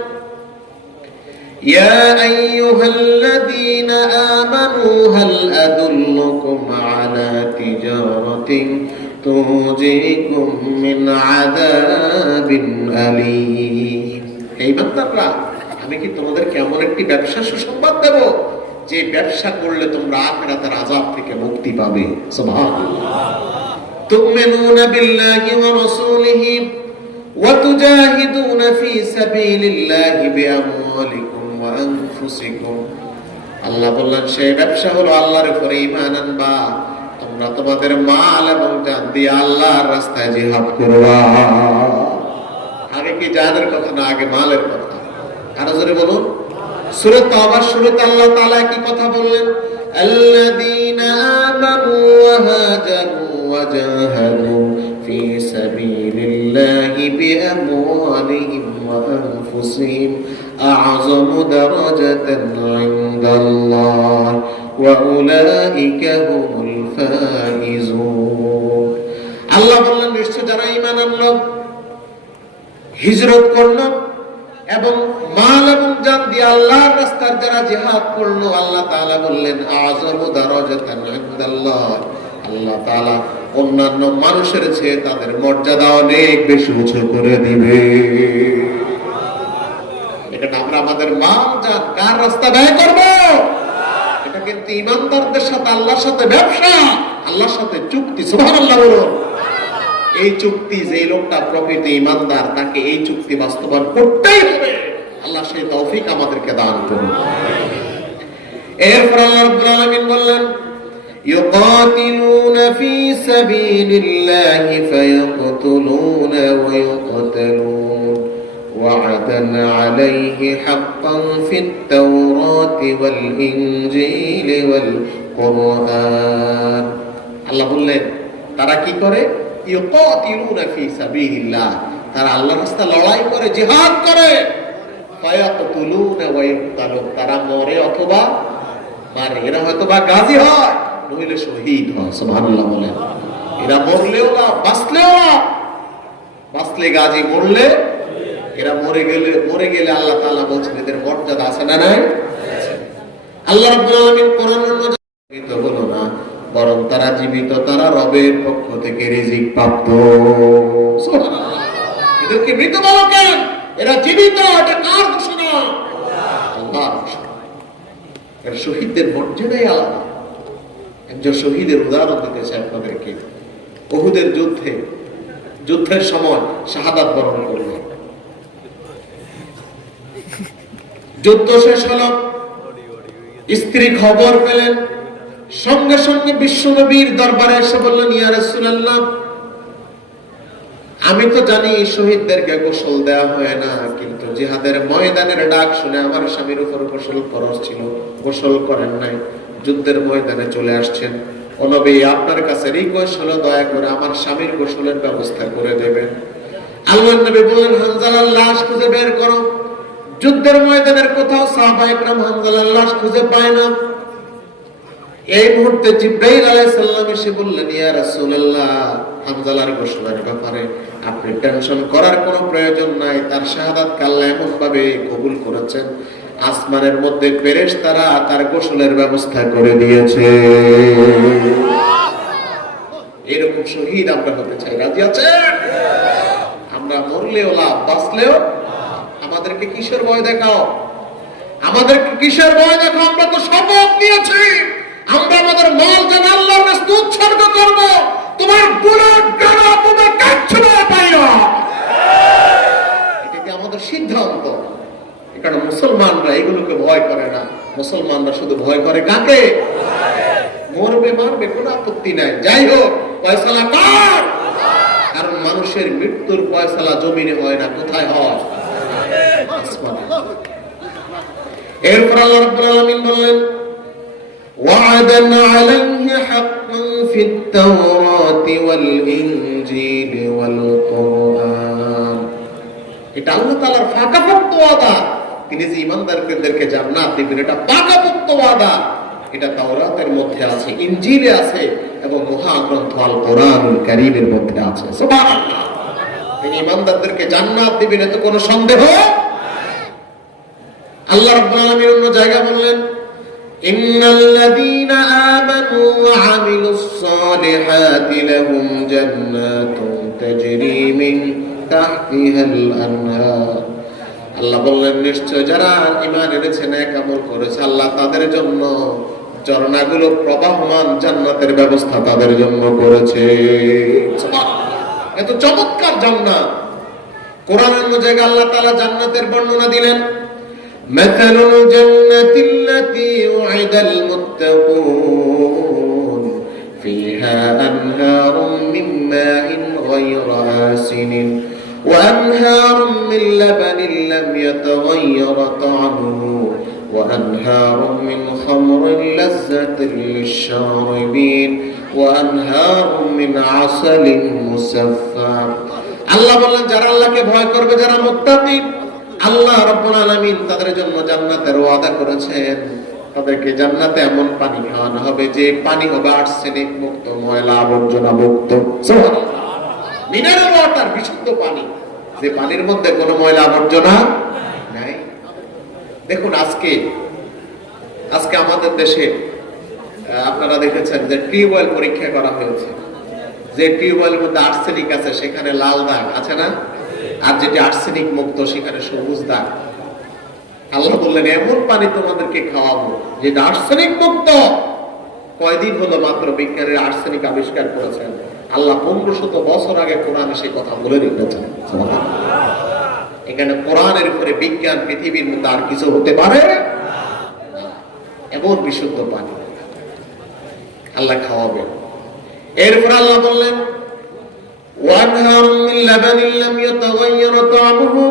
ইয়া আইয়ুহাল্লাযীনা আমানু হাল আদুল্লুকুম আলা তিজারাতিন তুনজিকুম মিন আযাবিন আলীম। হে বান্দারা আমি কি তোমাদের কেমন একটি ব্যবসা সুসংবাদ দেব যে ব্যবসা করলে তোমরা আখিরাতের আযাব থেকে মুক্তি পাবে। সুবহানাল্লাহ। তুমিনুনা বিল্লাহি ওয়া রাসূলিহি ওয়া তুজাহিদুনা ফি সাবিলিল্লাহি বিআমওয়ালিকুম ওয়া আনফুসিকুম। আল্লাহ বললেন সেই ব্যবসা হলো আল্লাহর উপরে ঈমান আনবা, তোমরা তোমাদের মাল এবং জান দিয়ে আল্লাহর রাস্তায় জিহাদ করবা। আগে কি জানের কথা না আগে মালের কথা? আরো জোরে বলুন। সূরা তাওবার শুরুতে আল্লাহ তাআলা কি কথা বললেন? আল্লাযীনা আমানু ওয়া হাজারু ওয়া জাহাদু ফি সাবিলিল্লাহি বিআমওয়ালিহিম ওয়া আনফুসিহিম আ'যামু দারাজাতান 'ইনদাল্লাহ ওয়া উলাইকা হুমুল ফাইজুন। আল্লাহ বললেন নিশ্চয় যারা ঈমান আনলো, হিজরত করলো এবং মাল এবং জান দিয়ে আল্লাহর রাস্তায় যারা জিহাদ করলো, আল্লাহ তাআলা বললেন আযমু দারাজাতান ইনদাল্লাহ, আল্লাহ তাআলা অন্যান্য মানুষের চেয়ে তাদের মর্যাদা অনেক বেশি উঁচু করে দিবে। এটা আমরা আমাদের আমাদের মাল জান কার রাস্তা ব্যয় করব? এটা কিন্তু ইমানদারদের সাথে আল্লাহর সাথে ব্যবসা, আল্লাহর সাথে চুক্তি। সুবহানাল্লাহ বলুন। এই চুক্তি, যে লোকটা প্রকৃত ইমানদার, তাকে এই চুক্তি বাস্তবায়ন করতেই হবে। আল্লাহ সেই তৌফিক আমাদেরকে দান করুন। এরপর আল্লাহ রাব্বুল আলামিন বললেন, يقاتلون في سبيل الله فيقتلون ويقتلون وعدا عليه حقا في التوراة والإنجيل والقرآن। আল্লাহ বললেন তারা কি করে? ইউকাতিলুনা ফি সাবিলিল্লাহ, তারা আল্লাহর রাস্তায় লড়াই করে, জিহাদ করে। ফায়াকতুলুনা ওয়া ইউকতালুন, তারা মরে অথবা মারে। এরা হয়তো বা গাজী হয়, নইলে শহীদ হয়। সুবহানাল্লাহ বলেন। এরা মরলেও না, বাঁচলেও না। বাঁচলে গাজী, মরলে এরা মরে গেলে আল্লাহ তাআলা বলছেন এদের মর্যাদা আছে না নাই? আল্লাহ রাব্বুল আলামিন কোরআনের জীবিত হলো না, বরং তারা জীবিত, তারা রবের পক্ষ থেকে রিজিক প্রাপ্ত। সুবহানাল্লাহ। এদেরকে মৃত বলো কেন? এরা জীবিত, এটা কার ঘোষণা? আল্লাহর ঘোষণা। এর শহীদদের মর্যাদাই আলাদা। একজন শহীদের উদাহরণ দিতেছে আপনাদেরকে। উহুদের যুদ্ধের সময় শাহাদাত বরণ করলেন। যুদ্ধ শেষ হলো, স্ত্রী খবর পেলেন, সঙ্গে সঙ্গে বিশ্বনবীর দরবারে এসে বললেন, ইয়া রাসূলুল্লাহ, আমি তো জানি শহীদদেরকে গোসল দেওয়া হয় না, কিন্তু জিহাদের ময়দানের ডাক শুনে আমার স্বামীর উপর গোসল ফরজ ছিল, গোসল করেন নাই, যুদ্ধের ময়দানে চলে আসছেন। ও নবী, আপনার কাছে রিকোয়েস্ট হলো দয়া করে আমার স্বামীর গোসলের ব্যবস্থা করে দেবেন। আল্লাহর নবী বললেন, হামজালার লাশ খুঁজে বের করো। যুদ্ধের ময়দানের কোথাও সাহাবায়ে কেরাম হামজালার লাশ খুঁজে পায় না। এই মুহূর্তে জিবরাইল আলাইহিস সালাম এসে বললেন, ইয়া রাসূলুল্লাহ, হামজালার গোসলের ব্যাপারে আপনি টেনশন করার কোনো প্রয়োজন নাই। তার শাহাদাতকে আল্লাহ এমন ভাবে কবুল করেছেন, আসমানের মধ্যে ফেরেশতারা তার গোসলের ব্যবস্থা করে দিয়েছে। এরকম শহীদ আমরা হতে চাই। রাজি আছেন? আমরা মরলেও লাভ, বাঁচলেও। আমাদেরকে কিসের ভয় দেখাও? আমাদেরকে কিসের ভয় দেখাও? আমরা তো শপথ নিয়েছি, আমরা আমাদের মাল জান আল্লাহর রাস্তায় উৎসর্গ করব। তোমার বুলেট গানা তোমার কাছে না পাইও। এটা কি আমাদের সিদ্ধান্ত? কারণ মুসলমানরা এগুলোকে ভয় করে না। মুসলমানরা শুধু ভয় করে কাকে? মরবে মারবে, কোনো আপত্তি নাই, যাই হোক ফয়সালা কার? কারণ মানুষের মৃত্যুর ফয়সালা জমিনে হয় না, কোথায় হয়? আসমানে। এরপর আল্লাহ রাব্বুল আলামিন বললেন, ওয়া'দান আলাইহি হাক্কান ফিত তাওরাতি ওয়াল ইনজিলি ওয়াল কুরআন। এটা আল্লাহ তাআলার পাকাপোক্ত ওয়াদা। তিনি যে ঈমানদারদেরকে জান্নাত দিবেন, এটা পাকাপোক্ত ওয়াদা। এটা তাওরাতের মধ্যে আছে, ইনজিলে আছে, এবং মহাগ্রন্থ আল কোরআনুল কারীমের মধ্যে আছে। সুবহানাল্লাহ। তিনি ঈমানদারদেরকে জান্নাত দিবেন, এতে কোনো সন্দেহ। আল্লাহ রাব্বুল আলামিন অন্য জায়গায় বললেন, ইন্নাল্লাযীনা আমানু ওয়া আমিলুস সালিহাতি লাহুম জান্নাতুন তাজরি মিন তাহতিহাল আনহার। আল্লাহ বললেন, নিশ্চয় যারা ঈমান এনেছে, নেক আমল করেছে, আল্লাহ তাদের জন্য ঝর্ণাগুলো প্রবাহমান জান্নাতের ব্যবস্থা তাদের জন্য করেছে। সুবহানাল্লাহ। এত চমৎকার জান্নাত। কোরআনের অন্য জায়গায় আল্লাহ তাআলা জান্নাতের বর্ণনা দিলেন, মাসালুল জান্নাতিল্লাতী উ'ইদাল মুত্তাকুন ফিহা আনহারুম মিন মাইন গায়রা আসিনিন وأنهار من لبن لم يتغير طعمه وأنهار من خمر لذة للشاربين وأنهار من عسل مصفى। আল্লাহ বললেন, যারা আল্লাহকে ভয় করবে, যারা মুত্তাকি, আল্লাহ রাব্বুল আলামিন তাদের জন্য জান্নাতের ওয়াদা করেছেন। তাদেরকে জান্নাতে এমন পানি খাওয়ানো হবে যে পানি হবে আর্সেনিক মুক্ত, ময়লা আবর্জনা মুক্ত। সুবহানাল্লাহ। মিনারেল ওয়াটার, বিশুদ্ধ পানি, যে পানির মধ্যে কোনো ময়লা আবর্জনা নাই। দেখুন আজকে আমাদের দেশে আপনারা দেখেছেন যে টিউবওয়েল পরীক্ষা করা হয়েছে। যে টিউবওয়েলের মধ্যে আর্সেনিক আছে সেখানে লাল দাগ আছে না, আর যেটি আর্সেনিক মুক্ত সেখানে সবুজ দাগ। আল্লাহ বললেন এমন পানি তোমাদেরকে খাওয়াবো যেটা আর্সেনিক মুক্ত। কয়দিন হলো মাত্র বিজ্ঞানীরা আর্সেনিক আবিষ্কার করেছেন, আল্লাহ 1500 বছর আগে কোরআনে সেই কথা বলে রেখেছেন। এখানে কোরআনের উপরে বিজ্ঞান পৃথিবীর মধ্যে আর কিছু হতে পারে না। এমন বিশুদ্ধ পানি আল্লাহ খাওয়াবেন। এরপর আল্লাহ বললেন ওয়ানহারুম মিন লাবানিন লাম ইয়াতাগায়্যার তা'আমুহু,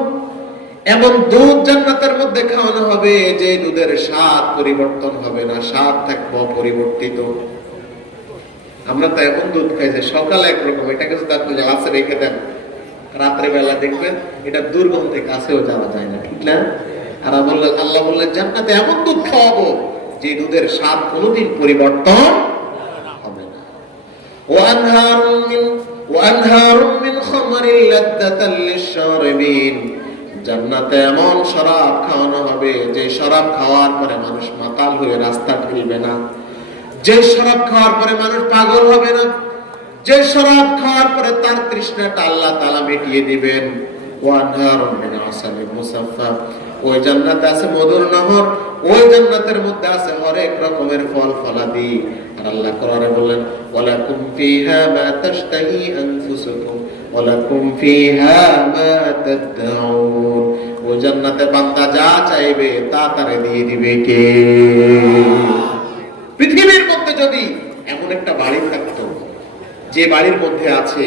এমন দুধ জান্নাতের মধ্যে খাওয়ানো হবে যে দুধের স্বাদ পরিবর্তন হবে না, স্বাদ থাকবে অপরিবর্তিত। আমরা তো এমন দুধ খাই যে সকালে একরকম, এটাকে যদি আপনি গ্লাসে রেখে দেন রাত্রে বেলা দেখবেন এটা দুর্গন্ধে কাছেও যাওয়া যায় না, ঠিক না? আর আল্লাহ বললেন জান্নাতে এমন দুধ খাওয়াবো যে দুধের স্বাদ কোনোদিন পরিবর্তন হবে না। ওয়ানহারুম মিন খামরিন লাযযাতাল লিশ-শারিবিন, জান্নাতে এমন শরাব খাওয়ানো হবে যে শরাব খাওয়ার পরে মানুষ মাতাল হয়ে রাস্তা ফিরবে না, যে শরাব খাওয়ার পরে মানুষ পাগল হবে না, যে শরাব খাওয়ার পরে তার তৃষ্ণাটা আল্লাহ তাআলা মিটিয়ে দিবেন। ওয়ানহারুম মিন আসালিন মুসাফফা, ওই জান্নাতে আছে মধুর নহর, ওই জান্নাতের মধ্যে আছে হরেক রকমের ফল ফলাদি। আর আল্লাহ কোরআনে বললেন ওয়ালাকুম ফিহা মা তাশতাহি আনফুসুকুম ওয়ালাকুম ফিহা মা তাদউন, ওই জান্নাতে বান্দা যা চাইবে তা তারে দিয়ে দিবে কে? পৃথিবীর মধ্যে যদি এমন একটা বাড়ি থাকতো যে বাড়ির মধ্যে আছে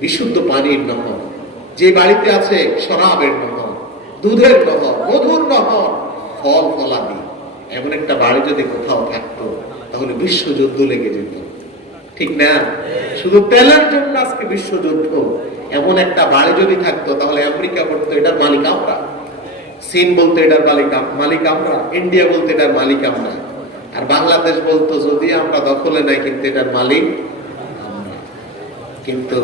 বিশুদ্ধ পানির নহর, যে বাড়িতে আছে শরাবের নহর, দুধের নহর, মধুর নহর, ফল ফলাদি, এমন একটা বাড়ি যদি কোথাও থাকতো তাহলে বিশ্বযুদ্ধ লেগে যেত, ঠিক না? শুধু তেলের জন্য আজকে বিশ্বযুদ্ধ। এমন একটা বাড়ি যদি থাকতো তাহলে আমেরিকা বলতো এটার মালিক আমরা, চীন বলতো এটার মালিক আমরা, ইন্ডিয়া বলতো এটার মালিক আমরা, আর বাংলাদেশ বলতো যদি আমরা দখলে নাই কিন্তু এটার মালিক আমরা। কিন্তু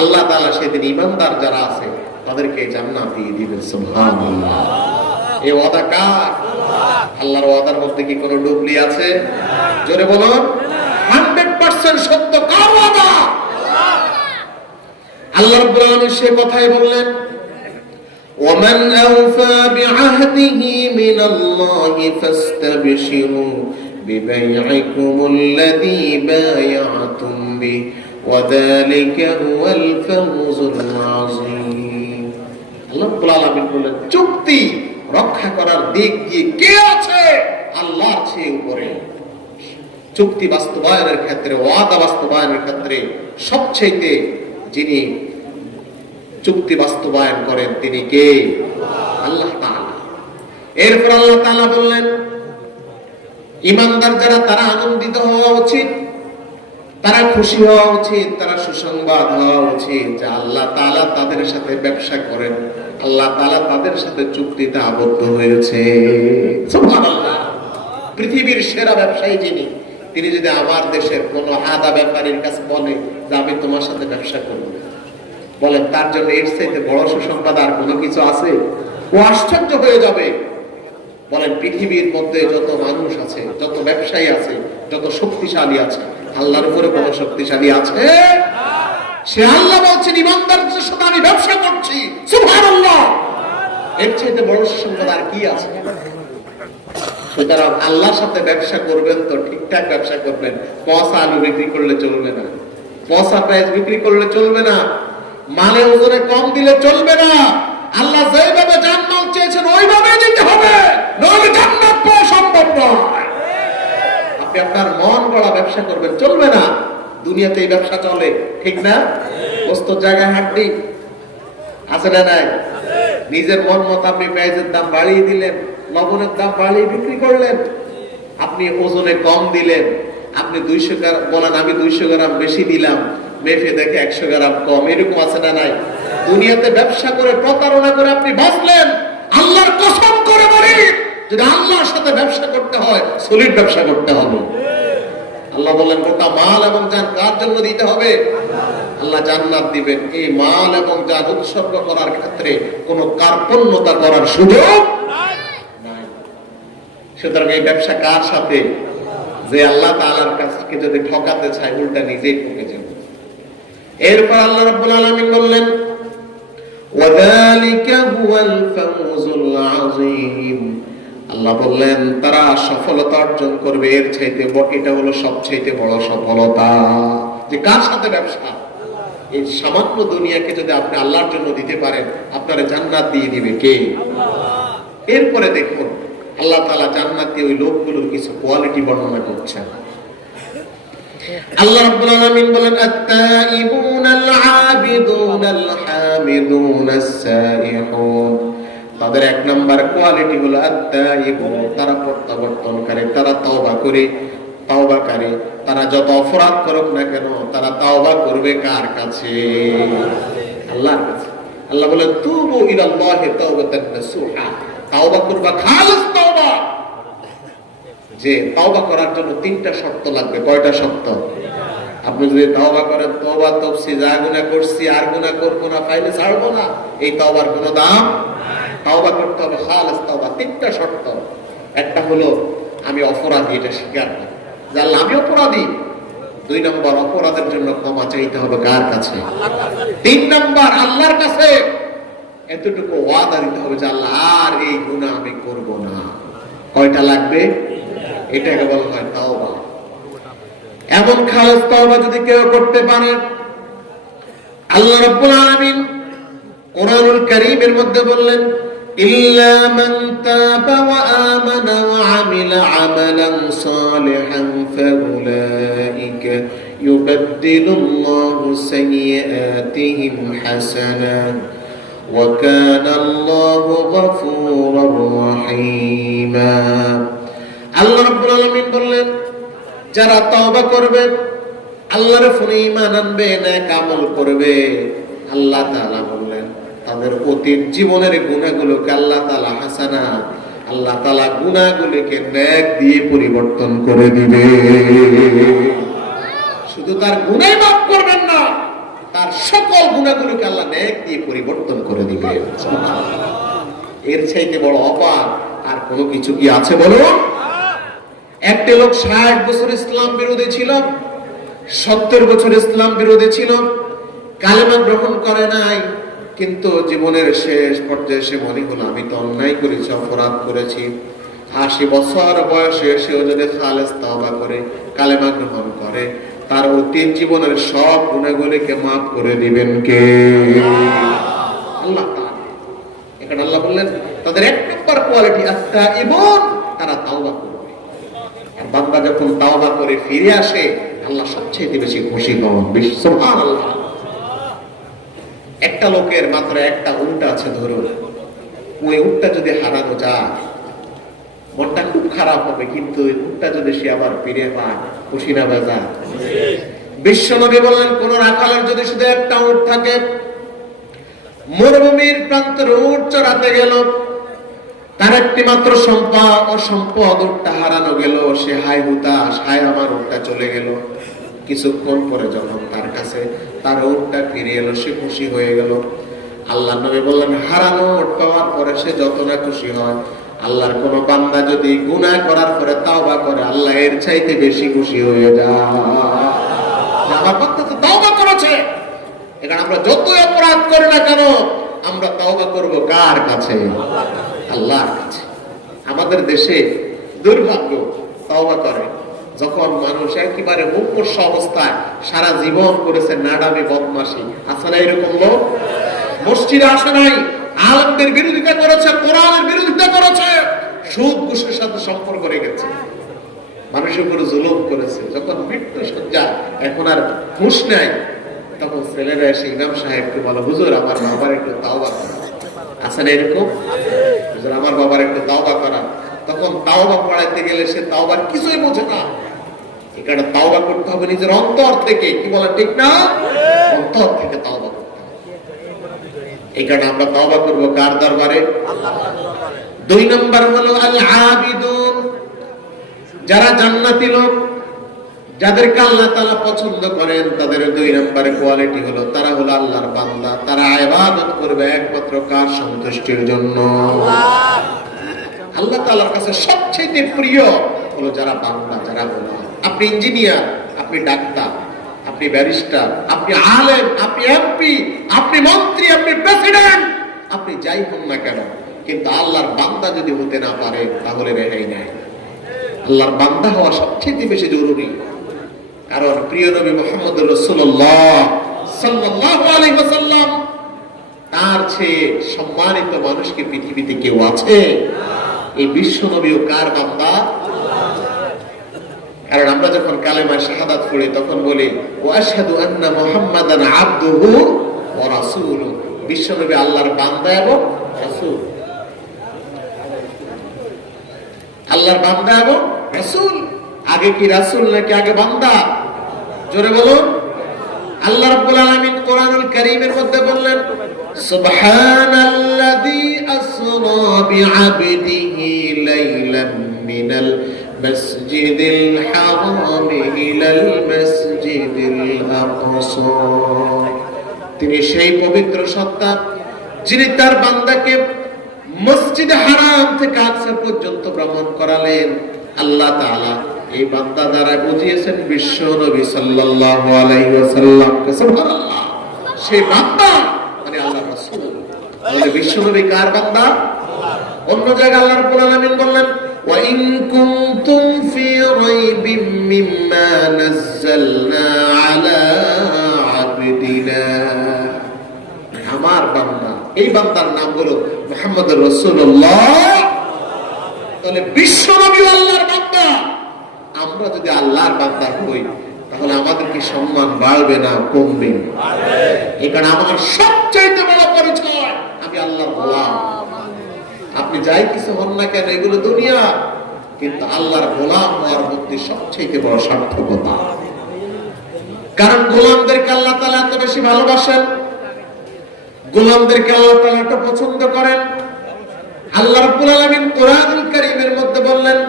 আল্লাহ তাআলা সেদিন ঈমানদার যারা আছে তাদেরকে জান্নাত দিয়ে দিবেন। সুবহানাল্লাহ। এই ওয়াদা কার? আল্লাহর ওয়াদার মধ্যে কি কোনো ডুবলি আছে? জোরে বলুন। 100% সত্য কার ওয়াদা? আল্লাহ রাব্বুল আলামিন সে কথাই বললেন ওয়ামান আওফা বিআহদিহি মিনাল্লাহি ফাস্তাবশিরু বিবাইইকুমুল্লাযী বায়া'তুম বিহি ওয়া যালিকা হুয়াল ফাওজুল আযীম। আল্লাহ রাব্বুল আলামিন বলেন চুক্তি রক্ষা করার দিক দিয়ে কে আছে? আল্লাহর চেয়ে উপরে। চুক্তি বাস্তবায়নের ক্ষেত্রে, ওয়াদা বাস্তবায়নের ক্ষেত্রে সবচেয়ে যিনি চুক্তি বাস্তবায়ন করেন তিনি কে? আল্লাহ তাআলা। এরপর আল্লাহ তাআলা বললেন ঈমানদার যারা তারা আনন্দিত হওয়া উচিত, তারা খুশি হওয়া উচিত, তারা সুসংবাদ হওয়া উচিত যে আল্লাহ তাআলা তাদের সাথে ব্যবসা করেন, আল্লাহ তাআলা তাদের সাথে চুক্তিতে আবদ্ধ হয়েছে। সুবহানাল্লাহ। পৃথিবীর সেরা ব্যবসায়ী যিনি, তিনি যদি আমার দেশের কোন আদা ব্যাপারীর কাছে বলে যে আমি তোমার সাথে ব্যবসা করব, বলেন তার জন্য এর চাইতে বড় সুসংবাদ আর কোনো কিছু আছে? ও আশ্চর্য হয়ে যাবে। বলেন পৃথিবীর মধ্যে যত মানুষ আছে, যত ব্যবসায়ী আছে, যত শক্তিশালী আছে, আল্লাহর উপরে বড় শক্তিশালী আছে? সে আল্লাহ বলছেন ঈমানদারদের সাথে আমি ব্যবসা করছি। সুবহানাল্লাহ। এর চাইতে বড় সুসংবাদ আর কি আছে? সুতরাং আল্লাহর সাথে ব্যবসা করবেন তো ঠিকঠাক ব্যবসা করবেন। পচা আলু বিক্রি করলে চলবে না, পচা পেঁয়াজ বিক্রি করলে চলবে না, মালে ওজনে কম দিলে চলবে না। আল্লাহ যেভাবে জান্নাত চেয়েছেন ওইভাবে দিতে হবে, নইলে জান্নাত পাওয়া সম্ভব নয়। আপনি আপনার মন গড়া ব্যবসা করবেন, চলবে না। দুনিয়াতে এই ব্যবসা চলে, ঠিক না? বস্তুর জায়গায় হাড্ডি আছে না নাই? নিজের মন মতো আপনি পেঁয়াজের দাম বাড়িয়ে দিলেন, লবণের দাম বাড়িয়ে বিক্রি করলেন, আপনি ওজনে কম দিলেন, আপনি 200 গ্রাম বলেন আমি 200 গ্রাম বেশি দিলাম, মেপে দেখে 100 গ্রাম কম, এরকম আছে না নাই? দুনিয়াতে ব্যবসা করে প্রতারণা করে আপনি বাঁচলেন। আল্লাহর কসম করে বলি যদি আল্লাহর সাথে ব্যবসা করতে হয় সলিড ব্যবসা করতে হবে। আল্লাহ বলেন গোটা মাল এবং জান কার জন্য দিতে হবে? আল্লাহ জান্নাত দিবেন। এই মাল এবং জান উৎসর্গ করার ক্ষেত্রে কোনো কার্পণ্যতা করার সুযোগ নাই। সুতরাং এই ব্যবসা কার সাথে? যে আল্লাহ তাআলার কাছে যদি ঠকাতে চায় উল্টা নিজেই ঠকে যাবে। এরপর আল্লাহ রাব্বুল আলামিন বললেন ওয়াদা যালিকা হুয়াল ফাওজুল আযীম। আল্লাহ বললেন তারা সফলতা অর্জন করবে, এর চাইতে এটা হলো সবচেয়ে বড় সফলতা। যে কার সাথে ব্যবসা? এই সামান্য দুনিয়াকে যদি আপনি আল্লাহর জন্য দিতে পারেন, আপনার জান্নাত দিয়ে দিবে কে? এরপরে দেখুন আল্লাহ তাআলা জান্নাতে ওই লোকগুলোর কিছু কোয়ালিটি বর্ণনা করছেন। আল্লাহ রাব্বুল আলামিন বলেন আত-তাইবুনাল আবিদুনাল হামিদুনাস সাইহুন। তাদের এক নাম্বার কোয়ালিটি হলো আত-তাইবুন, তারা প্রত্যাবর্তনকারী, তারা তওবা করে, তাওবাকারী। তারা যত অপরাধ করুক না কেন তারা তাওবা করবে কার কাছে? আল্লাহর কাছে। আল্লাহ বলেন তুবু ইলাল্লাহি তাওবাতান নাসুহা, তাওবা করবা খালিস তাওবা। যে তাওবা করার জন্য তিনটা শর্ত লাগবে। কয়টা শর্ত? আপনি যদি তাওবা করেন, তওবা তফসি, যা গুনাহ করছি আর গুনাহ করব না, ফাইলে ছাড়বো না, এই তওবার কোনো দাম নাই। তাওবা করতে হবে খালিস তাওবা। তিনটা শর্ত। একটা হলো আমি অপরাধী, এটা স্বীকার করি যে আল্লাহ আমি অপরাধী। 2 নম্বর অপরাধের জন্য ক্ষমা চাইতে হবে কার কাছে? আল্লাহর কাছে। 3 নম্বর আল্লাহর কাছে এতটুকু ওয়াদা দিতে হবে যে আল্লাহ আর এই গুনাহ আমি করব না। কয়টা লাগবে? এটাকে বলা হয় তাওবা। এমন খালিস তাওবা যদি কেউ করতে পারে, আল্লাহ রাব্বুল আলামিন কোরআনুল কারীমের মধ্যে বললেন ইল্লা মান তাবা ওয়া আমানা ওয়া আমিলা আমালান সালিহান ফাউলাইকা ইউবাদদিলুল্লাহু সাইয়্যাতিহিম হাসানাত ওয়া কানা আল্লাহু গফুরুর রহিমা। আল্লাহ রাব্বুল আলামিন বললেন যারা তওবা করবে, আল্লাহর উপরে ঈমান আনবে, নেক আমল করবে, আল্লাহ তাআলা বললেন তাদের অতীত জীবনের গুনাহগুলোকে আল্লাহ তাআলা হাসানা, আল্লাহ তাআলা গুনাহগুলোকে নেক দিয়ে পরিবর্তন করে দিবে। শুধু তার গুনাহ মাফ করবেন না, তার সকল গুনাহগুলোকে আল্লাহ নেক দিয়ে পরিবর্তন করে দিবে। এর চাইতে বড় অপার আর কোনো কিছু কি আছে বলো? একটা লোক 60 বছর ইসলাম বিরোধী ছিল, 70 বছর ইসলাম বিরোধী ছিল, কালেমা গ্রহণ করে নাই, কিন্তু জীবনের শেষ পর্যায়ে সে মনে হলো আমি তো অন্যায় করেছি, অপরাধ করেছি। 80 বছর বয়সে সেও যদি খালেস তাওবা করে, কালেমা গ্রহণ করে, তার অতীত জীবনের সব গুনাহগুলোকে মাফ করে দিবেন কে? আল্লাহ তাআলা। এখানে আল্লাহ বললেন তাদের এক নম্বর কোয়ালিটি আত-তাইবুন, তারা তাওবা করবে। আর বান্দা যখন তাওবা করে ফিরে আসে, আল্লাহ সবচেয়ে বেশি খুশি হন। সুবহানাল্লাহ। একটা লোকের মাত্র একটা উট আছে ধরুন, ওই উটটা যদি হারানো যায় মনটা খুব খারাপ হবে, কিন্তু ওই উটটা যদি সে আবার ফিরে পায় খুশি না বাজা? বিশ্বনবী বললেন কোন রাখালের যদি শুধু একটা উট থাকে, মরুভূমির প্রান্তের উট চড়াতে গেল, তার একটি মাত্র সম্পদ উটটা হারানো গেল, সে হায় হুতাশ, হায় আমার উটটা চলে গেল। কিছুক্ষণ পরে যখন তার কাছে তার উটটা ফিরে এলো, সে খুশি হয়ে গেল। আল্লাহ নবী বললেন হারানো উট পাওয়ার পরে সে যত না খুশি হয়, আল্লাহর কোন বান্দা যদি গুনাহ করার পরে তাওবা করে, আল্লাহ এর চাইতে বেশি খুশি হয়ে যায়। আমার বান্দা তো তাওবা করেছে। এখানে আমরা যতই অপরাধ করি না কেন, আমরা তাওবা করব কার কাছে? আল্লাহর কাছে। আমাদের দেশে দুর্ভাগ্য, তাওবা করে যখন মানুষ একেবারে মুমূর্ষু অবস্থায় সারা জীবন করেছে নাডামি বদমাশি, আছে না এরকম লোক? মসজিদে আসে নাই, আলেমদের বিরোধিতা করেছে, কোরআনের বিরোধিতা করেছে, সুদ ঘুষের সাথে সম্পর্ক রেখেছে, মানুষের উপরে জুলুম করেছে। যখন মৃত্যু সজ্জা, এখন আর হুঁশ নাই, তখন ছেলেরা এসে ইমাম সাহেবকে বলে হুজুর আমার বাবার একটু তাওবা করা। আছে না এরকম? হুজুর আমার বাবার একটু তাওবা করা। তখন তাওবা পড়াইতে গেলে সে তাওবার কিছুই বোঝে না। এখানে তাওবা করতে হবে নিজের অন্তর থেকে, কি বলেন ঠিক না? অন্তর থেকে তাওবা করতে হবে। এখানে আমরা তাওবা করব কার দরবারে? আল্লাহর দরবারে। 2 নম্বর হলো আল আবিদুন, যারা জান্নাতি লোক, যাদেরকে আল্লাহ তাআলা পছন্দ করেন, তাদের 2 নম্বর কোয়ালিটি হলো তারা হলো আল্লাহর বান্দা। তারা ইবাদত করবে একমাত্র কার সন্তুষ্টির জন্য? আল্লাহ। আল্লাহ তাআলার কাছে সবচেয়ে প্রিয় হলো যারা বান্দা, যারা গোলাম। আপনি ইঞ্জিনিয়ার, আপনি ডাক্তার, আপনি ব্যারিস্টার, আপনি আলেম, আপনি এমপি, আপনি মন্ত্রী, আপনি প্রেসিডেন্ট, আপনি যাই হন না কেন, কিন্তু আল্লাহর বান্দা যদি হতে না পারে তাহলে রেহাই নাই। আল্লাহর বান্দা হওয়া সবচেয়ে বেশি জরুরি। কারণ প্রিয় নবী মুহাম্মদ রাসূলুল্লাহ সাল্লাল্লাহু আলাইহি ওয়াসাল্লাম, তার চেয়ে সম্মানিত মানুষ কি পৃথিবীতে কেউ আছে? এই বিশ্ব নবীও কার বান্দা? কারণ আমরা যখন কালেমা শাহাদাত পড়ি তখন বলি ওয়া আশহাদু আন্না মুহাম্মাদান আবদুহু ওয়া রাসূলুহু। বিশ্ব নবী আল্লাহর বান্দা এবং রাসূল। আল্লাহর বান্দা এবং রাসূল। আগে কি রাসূল নাকি আগে বান্দা? জোরে বলুন। আল্লাহ রাব্বুল আলামিন কোরআনুল কারীমের মধ্যে বললেন সুবহানাল্লাযী আসরা বিআবদিহি লাইলাম মিনাল মাসজিদিল হারাম ইলাল মাসজিদিল আকসা। তিনি সেই পবিত্র সত্তা যিনি তার বান্দাকে মসজিদে হারাম থেকে আকসা পর্যন্ত ভ্রমণ করালেন। আল্লাহ তাআলা এই বান্দা দ্বারা বুঝিয়েছেন বিশ্ব নবী সাল্লাল্লাহু আলাইহি ওয়াসাল্লামকে। সুবহানাল্লাহ। সেই বান্দা মানে আল্লাহর রাসূল। তাহলে বিশ্ব নবী কার বান্দা? অন্য জায়গায় আল্লাহ রাব্বুল আলামিন বললেন ওয়া ইন কুনতুম ফি রাইবিম মিম্মা নাযালনা আলা আবদিনা। আমার বান্দা, এই বান্দার নাম হলো মুহাম্মদুর রাসূলুল্লাহ। তাহলে বিশ্ব নবী আল্লাহর বান্দা। আমরা যদি আল্লাহর বান্দা হই তাহলে আমাদের কি সম্মান বাড়বে না কমবে? এই কারণে আমার সবচাইতে বড় পরিচয় আমি আল্লাহর গোলাম। আপনি যাই কিছু হন না কেন এগুলো দুনিয়া, কিন্তু আল্লাহর গোলাম হওয়ার মধ্যে সবচাইতে বড় সার্থকতা। কারণ গোলামদেরকে আল্লাহ তাআলা এত বেশি ভালোবাসেন, গোলামদেরকে আল্লাহ তাআলা এত পছন্দ করেন। আল্লাহ রাব্বুল আলামিন কোরআনুল কারীমের মধ্যে বললেন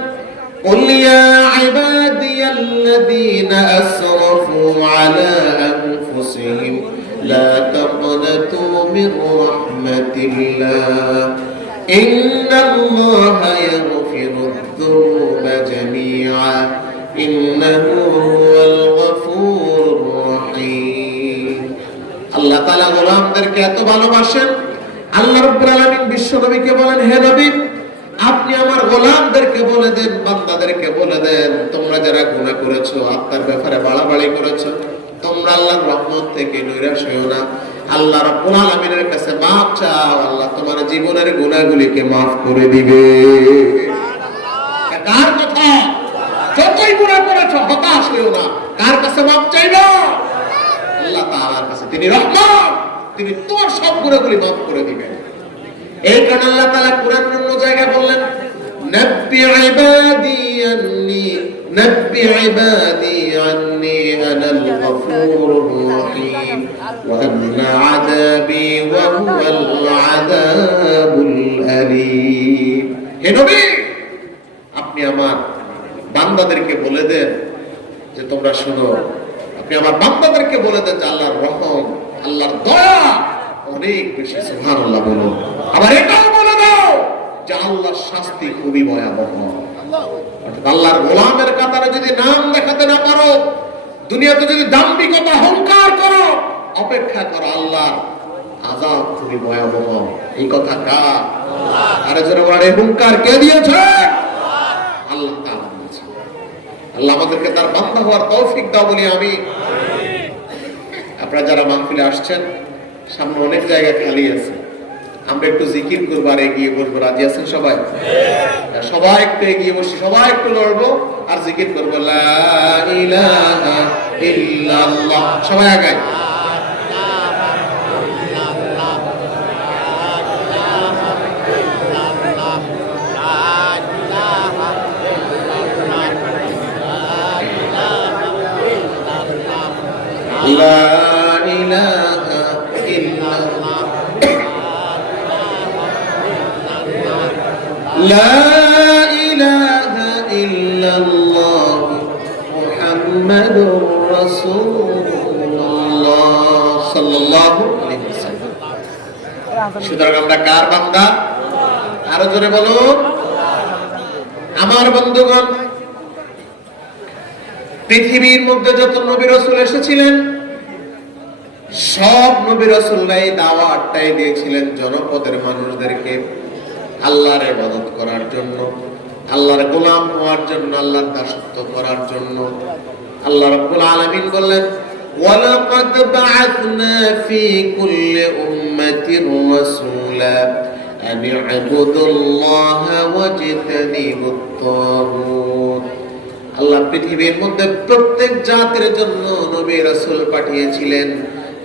قل يا عبادي الذين أسرفوا على أنفسهم لا تقنطوا من رحمة الله إن الله يغفر الذنوب جميعا إنه هو الغفور الرحيم। আল্লাহ তাআলা গোলামদেরকে এত ভালোবাসেন। আল্লাহ রাব্বুল আলামিন বিশ্ব নবীকে বলেন হে নবী, আপনি আমার গোলামদেরকে বলে দেন, বান্দাদেরকে বলে দেন, তোমরা যারা গুনাহ করেছো, আত্মার ব্যাপারে বাড়াবাড়ি করেছো, তোমরা আল্লাহর রহমত থেকে নৈরাশ হইও না। আল্লাহ রাব্বুল আলামিনের কাছে মাফ চাও, আল্লাহ তোমার জীবনের গুনাহগুলিকে মাফ করে দিবে। কার কথা? যতই গুনাহ করেছো হতাশ হইও না। কার কাছে মাফ চাইবা? আল্লাহ তাআলার কাছে। তিনি রহমান, তিনি তোমার সব গুনাহগুলি মাফ করে দিবেন। এই কারণে আল্লাহ তাআলা কোরআনের অন্য জায়গায় বললেন নাব্বি ইবাদি আন্নী আনাল গফুরুর রহিম ওয়া আন্না আযাবি ওয়া হুয়াল আযাবুল আলীম। হে নবী, আপনি আমার বান্দাদেরকে বলে দেন যে তোমরা শুনো, আপনি আমার বান্দাদেরকে বলে দেন যে আল্লাহর রহম, আল্লাহর দয়া অনেক বেশি। সুবহানাল্লাহ বলো। আবার এটাও বলে দাও যে আল্লাহর শাস্তি খুবই ভয়াবহ। আল্লাহর গোলামের কাতারে যদি নাম দেখাতে না পারো, দুনিয়াতে যদি দাম্ভিকতা অহংকার করো, অপেক্ষা করো আল্লাহর আযাব খুবই ভয়াবহ। এই কথা কার? আরে যারা বলে অহংকার কে দিয়েছে? আল্লাহ তাআলা দিয়েছে। আল্লাহ আমাদেরকে তার বান্দা হওয়ার তৌফিক দাও বলি আমি। আপনারা যারা মাহফিলে আসছেন, সামনে অনেক জায়গা খালি আছে, আমরা একটু জিকির করবো আর এগিয়ে বসবো। রাজি আছেন সবাই? সবাই একটু এগিয়ে বসি, সবাই একটু লড়বো আর জিকির করবো লা ইলাহা ইল্লাল্লাহ। সবাই আগায়। লা ইলাহা ইল্লাল্লাহ লা ইলাহা ইল্লাল্লাহ মুহাম্মাদুর রাসূলুল্লাহ সাল্লাল্লাহু আলাইহি ওয়াসাল্লাম। সুতরাং আমরা কার বান্দা? আরো জোরে বলো। আমার বন্ধুগণ, পৃথিবীর মধ্যে যত নবী রাসূল এসেছিলেন সব নবী রাসূলরাই দাওয়াতটাই দিয়েছিলেন জনপদের মানুষদেরকে আল্লাহর ইবাদত করার জন্য, আল্লাহর গোলাম হওয়ার জন্য, আল্লাহর দাসত্ব করার জন্য। আল্লাহ রাব্বুল আলামিন বললেন, ওয়ালাকাদ বা'আথনা ফী কুল্লি উম্মাতির রাসূলা আন ই'বুদুল্লাহা ওয়াজতানিবুত তাগুত। আল্লাহ পৃথিবীর মধ্যে প্রত্যেক জাতির জন্য নবী রাসূল পাঠিয়েছিলেন।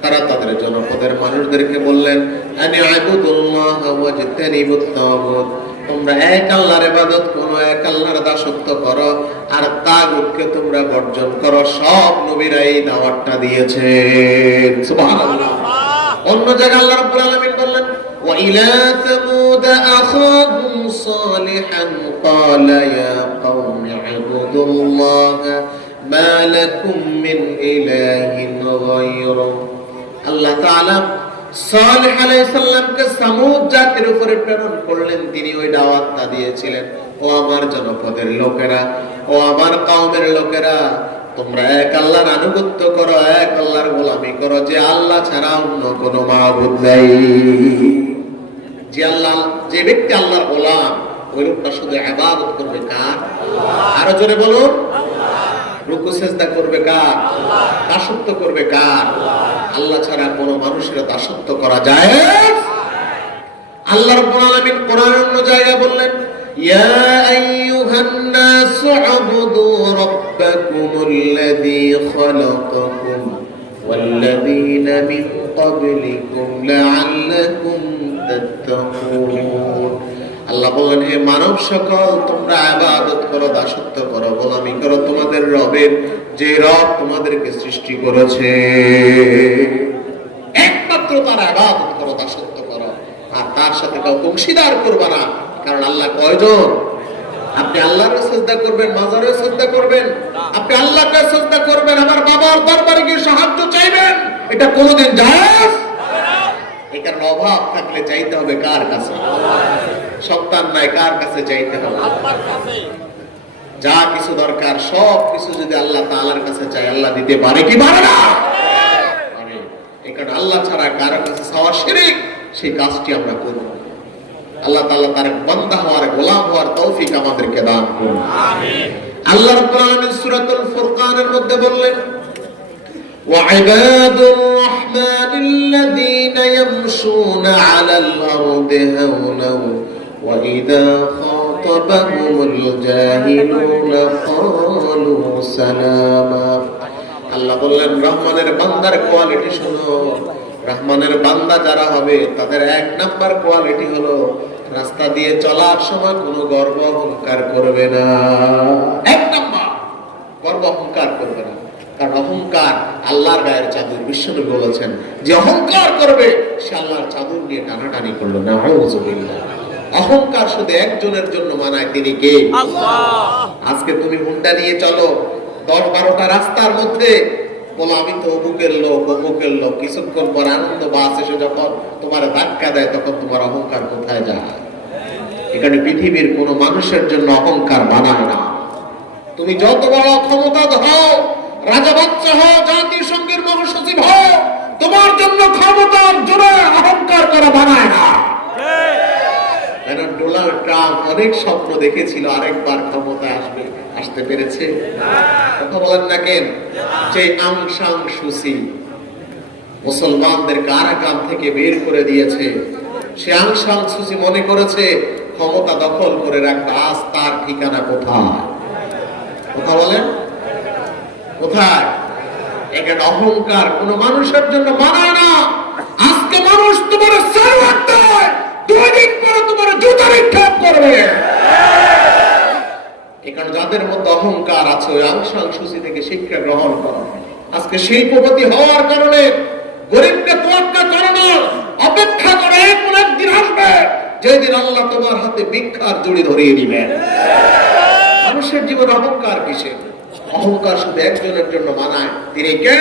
তারা তাদের জনপদের মানুষদেরকে বললেন, আন ই'বুদুল্লাহা ওয়াজতানিবুত তাগুত, তোমরা এক আল্লাহর ইবাদত করো, এক আল্লাহর দাসত্ব করো, আর তাগুতকে তোমরা বর্জন করো। সব নবীরা এই দাওয়াতটা দিয়েছেন। সুবহানাল্লাহ। অন্য জায়গায় আল্লাহ রাব্বুল আলামিন বললেন, ওয়া ইলা সামুদ আখাহুম সালিহান ক্বালা ইয়া কওমি ইবুদুল্লাহা মা লাকুম মিন ইলাহিন গায়রুহু। আল্লাহ তাআলা সালেহ আলাইহিস সালামকে সামুদ জাতির উপরে প্রেরণ করলেন, তিনি ওই দাওয়াতটা দিয়েছিলেন, ও আমার জনপদের লোকেরা, ও আমার কওমের লোকেরা, তোমরা এক আল্লাহর আনুগত্য করো, এক আল্লাহর গোলামি করো, যে আল্লাহ ছাড়া অন্য কোনো মাবুদ নাই। যে ব্যক্তি আল্লাহর গোলাম, ওই লোকটা শুধু ইবাদত করবে কার? আরো জোরে বলুন। রুকু সিজদা করবে কার? দাসত্ব করবে কার? আল্লাহ ছাড়া কোনো মানুষের দাসত্ব করা যায়? আল্লাহ রাব্বুল আলামিন কোরআনের অন্য জায়গায় বললেন, ইয়া আইয়ুহান নাসু উবুদু রাব্বাকুমুল্লাযী খালাকাকুম ওয়াল্লাযীনা মিন ক্বাবলিকুম লাআল্লাকুম তাত্তাকুন। আল্লাহ বলেন, হে মানব সকল, তোমরা ইবাদত করো, দাসত্ব করো, গোলামি করো তোমাদের রবের, যে রব তোমাদেরকে সৃষ্টি করেছে। একমাত্র তার ইবাদত করো, দাসত্ব করো, আর তার সাথে কাউ অংশীদার করবে না। কারণ আল্লাহ কয়জন? আপনি আল্লাহর সিজদা করবেন, মাজারে সিজদা করবেন, আপনি আল্লাহকে সিজদা করবেন, আমার বাবার দরবারে গিয়ে সাহায্য চাইবেন, এটা কোনোদিন জায়েজ? এই কারণে অভাব থাকলে চাইতে হবে কার কাছে? সন্তান নাই, কার কাছে চাইতে হবে? যা কিছু দরকার সব কিছু যদি আল্লাহ তাআলার কাছে চাই, আল্লাহ দিতে পারে কি পারে না? পারে। এই কারণে আল্লাহ ছাড়া কারো কাছে চাওয়া শিরক, সেই কাজটি আমরা করব। আল্লাহ তাআলা তার বান্দা হওয়ার, গোলাম হওয়ার তৌফিক আমাদেরকে দান করুন। আমিন। আল্লাহ রাব্বুল আলামিন সূরাতুল ফুরকানের মধ্যে বললেন, وعباد الرحمن الذين يمشون على الأرض هونا وإذا خاطبهم الجاهلون قالوا سلاما। আল্লাহ বললেন, রহমানের বান্দার কোয়ালিটি শোনো। রহমানের বান্দা যারা হবে তাদের এক নাম্বার কোয়ালিটি হলো রাস্তা দিয়ে চলার সময় কোনো গর্ব অহংকার করবে না। এক নাম্বার, গর্ব অহংকার করবে না। কারণ অহংকার আল্লাহর গায়ের চাদর। বিশ্বনবী বলেছেন, যে অহংকার করবে সে আল্লাহর চাদর নিয়ে টানাটানি করলো। নাউযুবিল্লাহ। অহংকার শুধু একজনের জন্য মানায়, তিনি কে? আল্লাহ। আজকে তুমি হুন্ডা নিয়ে চলো 10-12টা রাস্তার মধ্যে, বলো আমি তো অমুকের লোক, অমুকের লোক, কিছুক্ষণ পর আনন্দ বাস এসে যখন তোমার ধাক্কা দেয়, তখন তোমার অহংকার কোথায় যায়? এখানে পৃথিবীর কোন মানুষের জন্য অহংকার বানায় না। তুমি যত বড় ক্ষমতা হও, রাজা বাচ্চা হও, জাতিসংঘের মহাসচিব হও, তোমার জন্য ক্ষমতার জোরে অহংকার করা বানায় না। ডোনাল্ড ট্রাম্প অনেক স্বপ্ন দেখেছিল আরেকবার ক্ষমতায় আসবে, আসতে পেরেছে? কথা বলেন না কেন? যে আং সাং সুচি মুসলমানদের কারাগার থেকে বের করে দিয়েছে, সে আং সাং সুচি মনে করেছে ক্ষমতা দখল করে রাখবে। আজ তার ঠিকানা কোথায়? কথা বলেন, কোথায়? এখানে অহংকার কোন মানুষের জন্য মানায় না। আজকে মানুষ তোমার সার্ভার দেয়, 2 দিন পরে তোমার জুতা নিক্ষেপ করবে। এখানে যাদের মধ্যে অহংকার আছে, ওই আংশাং সুচি থেকে শিক্ষা গ্রহণ করো। আজকে শিল্পপতি হওয়ার কারণে গরিবকে তোয়াক্কা করো না, অপেক্ষা করে কোন একদিন আসবে যেদিন আল্লাহ তোমার হাতে ভিক্ষার জুড়ি ধরিয়ে দিবেন। মানুষের জীবনে অহংকার কিসের? অহংকার শুধু একজনের জন্য মানায়, তিনি কে?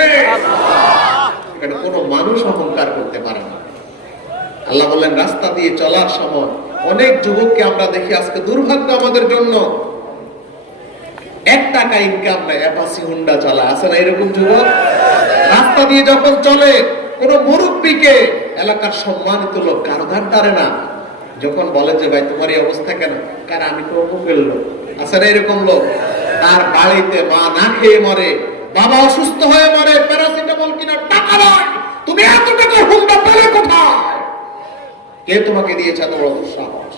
এখানে কোন মানুষ অহংকার করতে পারে না। আল্লাহ বললেন, রাস্তা দিয়ে চলার সময় অনেক যুবককে আমরা দেখি, আজকে দুর্ভাগ্য আমাদের জন্য, 1 টাকা ইনকাম নাই, অ্যাপাচি হুন্ডা চালায়, আছে না এরকম যুবক? রাস্তা দিয়ে যখন চলে কোন মুরব্বীকে এলাকার সম্মানিত লোক কারো ধার ধারে না, যখন বলে যে ভাই তোমার এই অবস্থা কেন, কারণ আমি তো অমুকের লোক, আছে না এরকম লোক? তার বাড়িতে মা না খেয়ে মরে, বাবা অসুস্থ হয়ে মরে, প্যারাসিটামল কিনা টাকা নয়, তুমি এত টাকা হুন্ডা পেলে কোথায়? কে তোমাকে দিয়েছে এত বড় সাহস?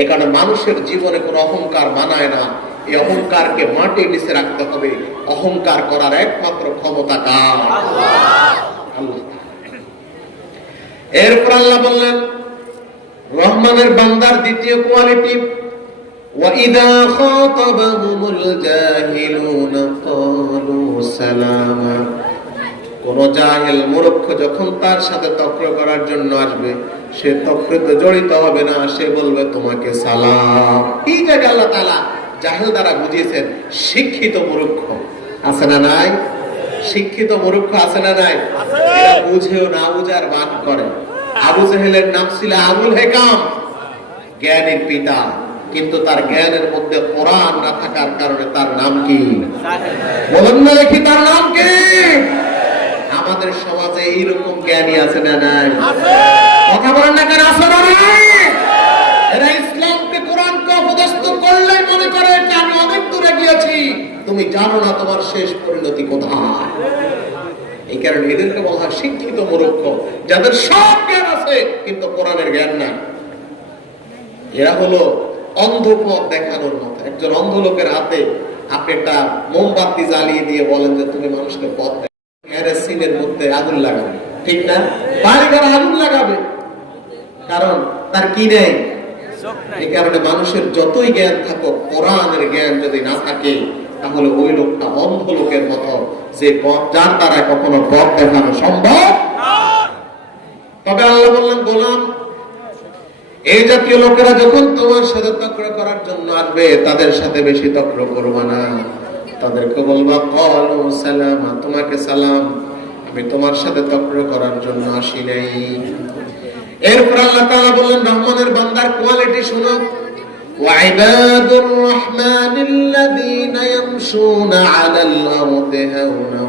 এ কারণে মানুষের জীবনে কোনো অহংকার মানায় না। এই অহংকারকে মাটির নিচে রাখতে হবে। অহংকার করার একমাত্র ক্ষমতা কার? আল্লাহ। এরপর আল্লাহ বললেন রহমানের বান্দার দ্বিতীয় কোয়ালিটি, وَإِذَا خَاطَبَهُمُ الْجَاهِلُونَ قَالُوا سَلَامًا। কোন জাহেল মূর্খ যখন তার সাথে তর্ক করার জন্য আসবে, সে তর্কে জড়িত হবে না, সে বলবে তোমাকে সালাম। এই জায়গায় আল্লাহ তাআলা জাহেল দ্বারা বুঝিয়েছেন শিক্ষিত মূর্খ আছে না নাই? শিক্ষিত মূর্খ আছে না নাই? এরা বুঝেও না বুঝার ভান করে। আবু জেহেলের নাম ছিল আবুল হেকাম, জ্ঞানের পিতা, কিন্তু তার জ্ঞানের মধ্যে কোরআন না থাকার কারণে তার নাম কি? বলেন না দেখি তার নাম কি? আমাদের সমাজে এইরকম জ্ঞানী আছে না নাই? কথা বলেন না কেন? আছে না নাই? এরা ইসলামকে কোরআনকে অপদস্থ করলেই মনে করে যে আমি অনেক দূরে গিয়েছি, তুমি জানো না তোমার শেষ পরিণতি কোথায়। এই কারণে এদেরকে বলা হয় শিক্ষিত মূর্খ, যাদের সব জ্ঞান আছে কিন্তু কোরআনের জ্ঞান নাই। এরা হলো অন্ধ পথ দেখানোর মতো। একজন অন্ধ লোকের হাতে আপনি একটা মোমবাতি জ্বালিয়ে দিয়ে বলেন যে তুমি মানুষকে পথ দেখাও, এর সিনের মধ্যে আগুন লাগাবে, ঠিক না? বাড়িঘর আগুন লাগাবে, কারণ তার কি নেই? এই কারণে মানুষের যতই জ্ঞান থাকুক, কোরআনের জ্ঞান যদি না থাকে, তাহলে ওই লোকটা অন্ধ লোকের মতো, যে যার দ্বারা কখনো পথ দেখানো সম্ভব। তবে আল্লাহ বললেন গোলাম, এই জাতীয় লোকেরা যখন তোমার সাথে তর্ক করার জন্য আসবে, তাদের সাথে বেশি তর্ক করবে না, তাদেরকে বলবা ক্বালু সালামা, তোমাকে সালাম, আমি তোমার সাথে তর্ক করার জন্য আসি নাই। এরপর আল্লাহ তাআলা বললেন রহমানের বান্দার কোয়ালিটি শুনো, ওয়াইবাদুর রহমানিল্লাযীনা ইয়ামশুনা আলাল আরদি হাওনা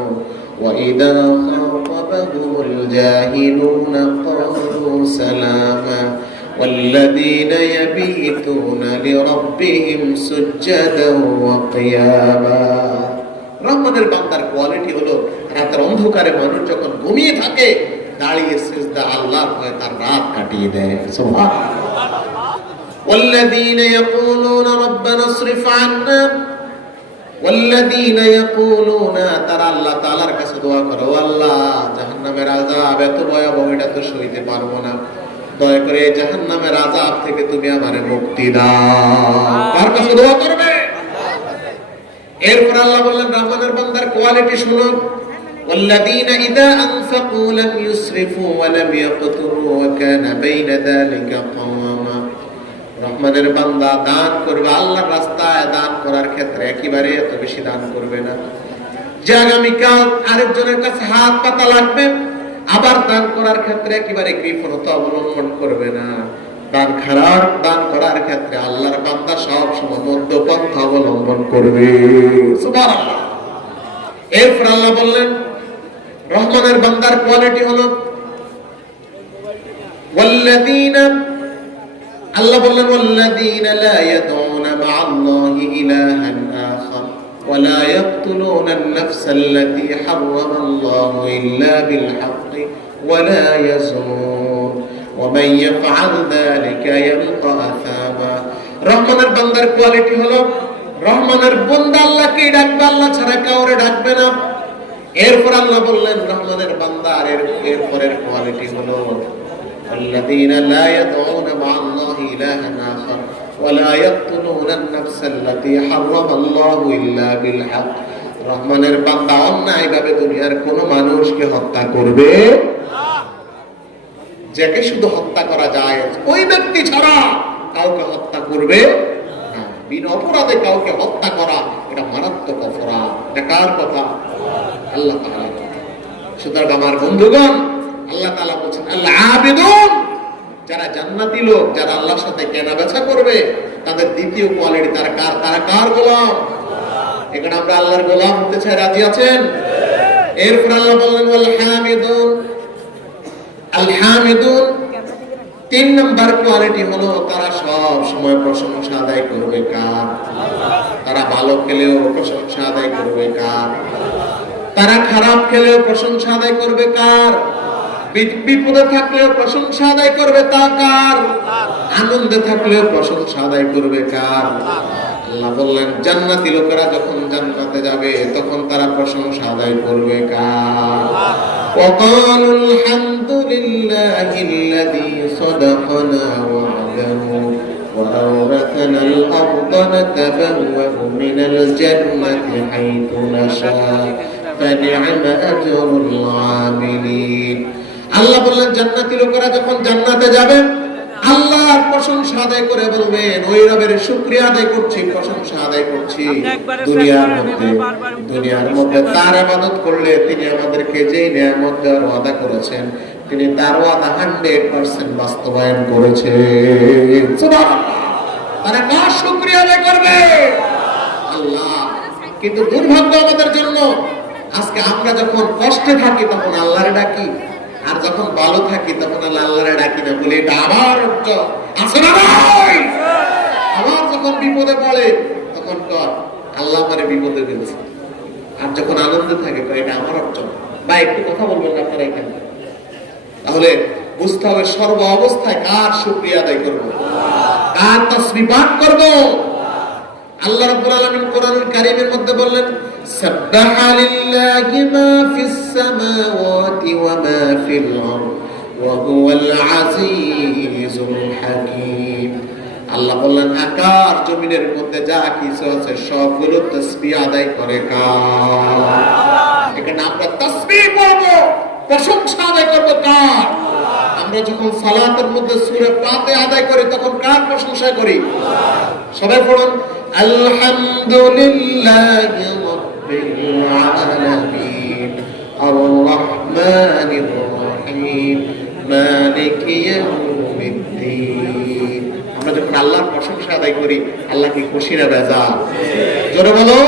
ওয়া ইযা খাতাবাহুমুল জাহিলুনা ক্বালু সালামা والذين يبيتون لربهم سجدا وقياما। রহমানের বান্দার কোয়ালিটি হলো রাতের অন্ধকারে মানুষ যখন ঘুমিয়ে থাকে, দাঁড়িয়ে সিজদা আল্লাহর ভয়ে তার রাত কাটিয়ে দেয়। সুবহানাল্লাহ। والذين يقولون ربنا اصرف عنا والذين يقولون তারা আল্লাহ তাআলার কাছে দোয়া করে, ও আল্লাহ জাহান্নামের আযাব এত ভয়াবহ, এটা তো সইতে পারবো না, দয়া করে জাহান্নামের আযাব থেকে তুমি আমারে মুক্তি দাও। কার কাছে দোয়া করবে? এরপর আল্লাহ বললেন রহমানের বান্দার কোয়ালিটি শুনো, ওয়াল্লাযীনা ইযা আনফাকু লাম ইউসরিফু ওয়া লাম ইয়াকতুরু ওয়া কানা বাইনা যালিকা কাওয়ামা। রহমানের বান্দা দান করবে, আল্লাহর রাস্তায় দান করার ক্ষেত্রে একেবারে এত বেশি দান করবে না যে আগামীকাল আরেকজনের কাছে হাত পাতা লাগবে। আবার দান করার ক্ষেত্রে একেবারে কৃপণতা অবলম্বন করবে না। দান করার ক্ষেত্রে আল্লাহর বান্দা সব সময় মধ্যপন্থা অবলম্বন করবে। সুবহানাল্লাহ। এরপর আল্লাহ বললেন রহমানের বান্দার কোয়ালিটি হলো ওয়াল্লাযীনা, আল্লাহ বললেন ওয়াল্লাযীনা লা ইয়াদউনা মা'আল্লাহি ইলাহান আখার ولا يقتلون النفس التي حرم الله إلا بالحق ولا يزنون ومن يفعل ذلك يلقى أثاما। রহমানের বান্দার কোয়ালিটি হলো রহমানের বান্দা আল্লাহকে ডাকবে, আল্লাহ ছাড়া কাউরে ডাকবে না। এরপর আল্লাহ বললেন রহমানের বান্দার এরপরের কোয়ালিটি হলো الذين لا يدعون مع الله إلها آخر ولا يقتلون النفس التي حرم الله إلا بالحق। রহমানের বান্দা অন্যায়ভাবে দুনিয়ার কোন মানুষকে হত্যা করবে না। যাকে শুধু হত্যা করা যায় ওই ব্যক্তি ছাড়া কাউকে হত্যা করবে না। বিনা অপরাধে কাউকে হত্যা করা এটা মারাত্মক অপরাধ। এটা কার কথা? আল্লাহ তাআলার কথা। সুতরাং আমার বন্ধুগণ, আল্লাহ তাআলা বলেন আল্লাহ আবিদুন, যারা জান্নাতি লোক, যারা আল্লাহর সাথে কেনা বেচা করবে, তাদের দ্বিতীয় কোয়ালিটি তারা কার গোলাম? এখানে আমরা আল্লাহর গোলাম হতে চাই, রাজি আছেন? এরপর আল্লাহ বললেন ওয়াল হামিদুন, আল হামিদুন, 3 নাম্বার কোয়ালিটি হলো তারা সব সময় প্রশংসা আদায় করবে কার? তারা ভালো খেলেও প্রশংসা আদায় করবে কার? তারা খারাপ খেলেও প্রশংসা আদায় করবে কার? বিপদে থাকলেও প্রশংসা আদায় করবে তা কার? আনন্দে থাকলেও প্রশংসা আদায় করবে কার? আল্লাহ বললেন জান্নাতি লোকেরা যখন জান্নাতে যাবে তখন তারা প্রশংসা আদায় করবে কার? وقالوا الحمد لله الذي صدقنا وعده وأورثنا الأرض نتبوأ من الجنة حيث نشاء فنعم أجر العاملين। আল্লাহ বললেন জান্নাতি লোকেরা যখন জান্নাতে যাবে আল্লাহর প্রশংসা আদায় করে বলবেন ওই রবের শুকরিয়া আদায় করছি, প্রশংসা আদায় করছি। দুনিয়ার মধ্যে তার ইবাদত করলে তিনি আমাদেরকে যে নিয়ামত দেওয়ার ওয়াদা করেছেন তিনি তার ওয়াদা 100% বাস্তবায়ন করেছেন। সুবহানাল্লাহ। তারা কার শুকরিয়া আদায় করবে? আল্লাহ। কিন্তু দুর্ভাগ্য আমাদের জন্য আজকে আমরা যখন কষ্টে থাকি তখন আল্লাহরে ডাকি, আর যখন ভালো থাকি তখন আল্লাহরে ডাকি না, বলে এটা আমার আছে না ভাই। আবার যখন বিপদে পড়ে তখন কর আল্লাহ আমারে বিপদে ফেলেছে, আর যখন আনন্দে থাকে এটা আমার অর্জন। বা একটু কথা বলবেন আপনারা এখানে। তাহলে বুঝতে হবে সর্ব অবস্থায় কার শুকরিয়া আদায় করব, কার তাসবিহ পাঠ করব। আল্লাহ রাব্বুল আলামিন কোরআনুল কারীমের মধ্যে বললেন সাব্বাহা লিল্লাহি মা ফিস সামাওয়াতি ওয়া মা ফিল আরদ ওয়া হুয়াল আজিজুল হাকীম। আল্লাহ বললেন আকাশ জমিনের মধ্যে যা কিছু আছে সবগুলো তাসবিহ আদায় করে কার? এখানে আমরা তাসবিহ করব, প্রশংসা আদায় করব কার? আমরা যখন সালাতের মধ্যে সূরা ফাতিহা আদায় করি তখন কার প্রশংসা করি? সবাই পড়ুন আলহামদুলিল্লাহি রাব্বিল আলামিন আর রহমানির রহিম মালিকি ইয়াউমিদ্দিন। আমরা যখন আল্লাহর প্রশংসা আদায় করি আল্লাহ কি খুশি না বেজার? জোরে বলো।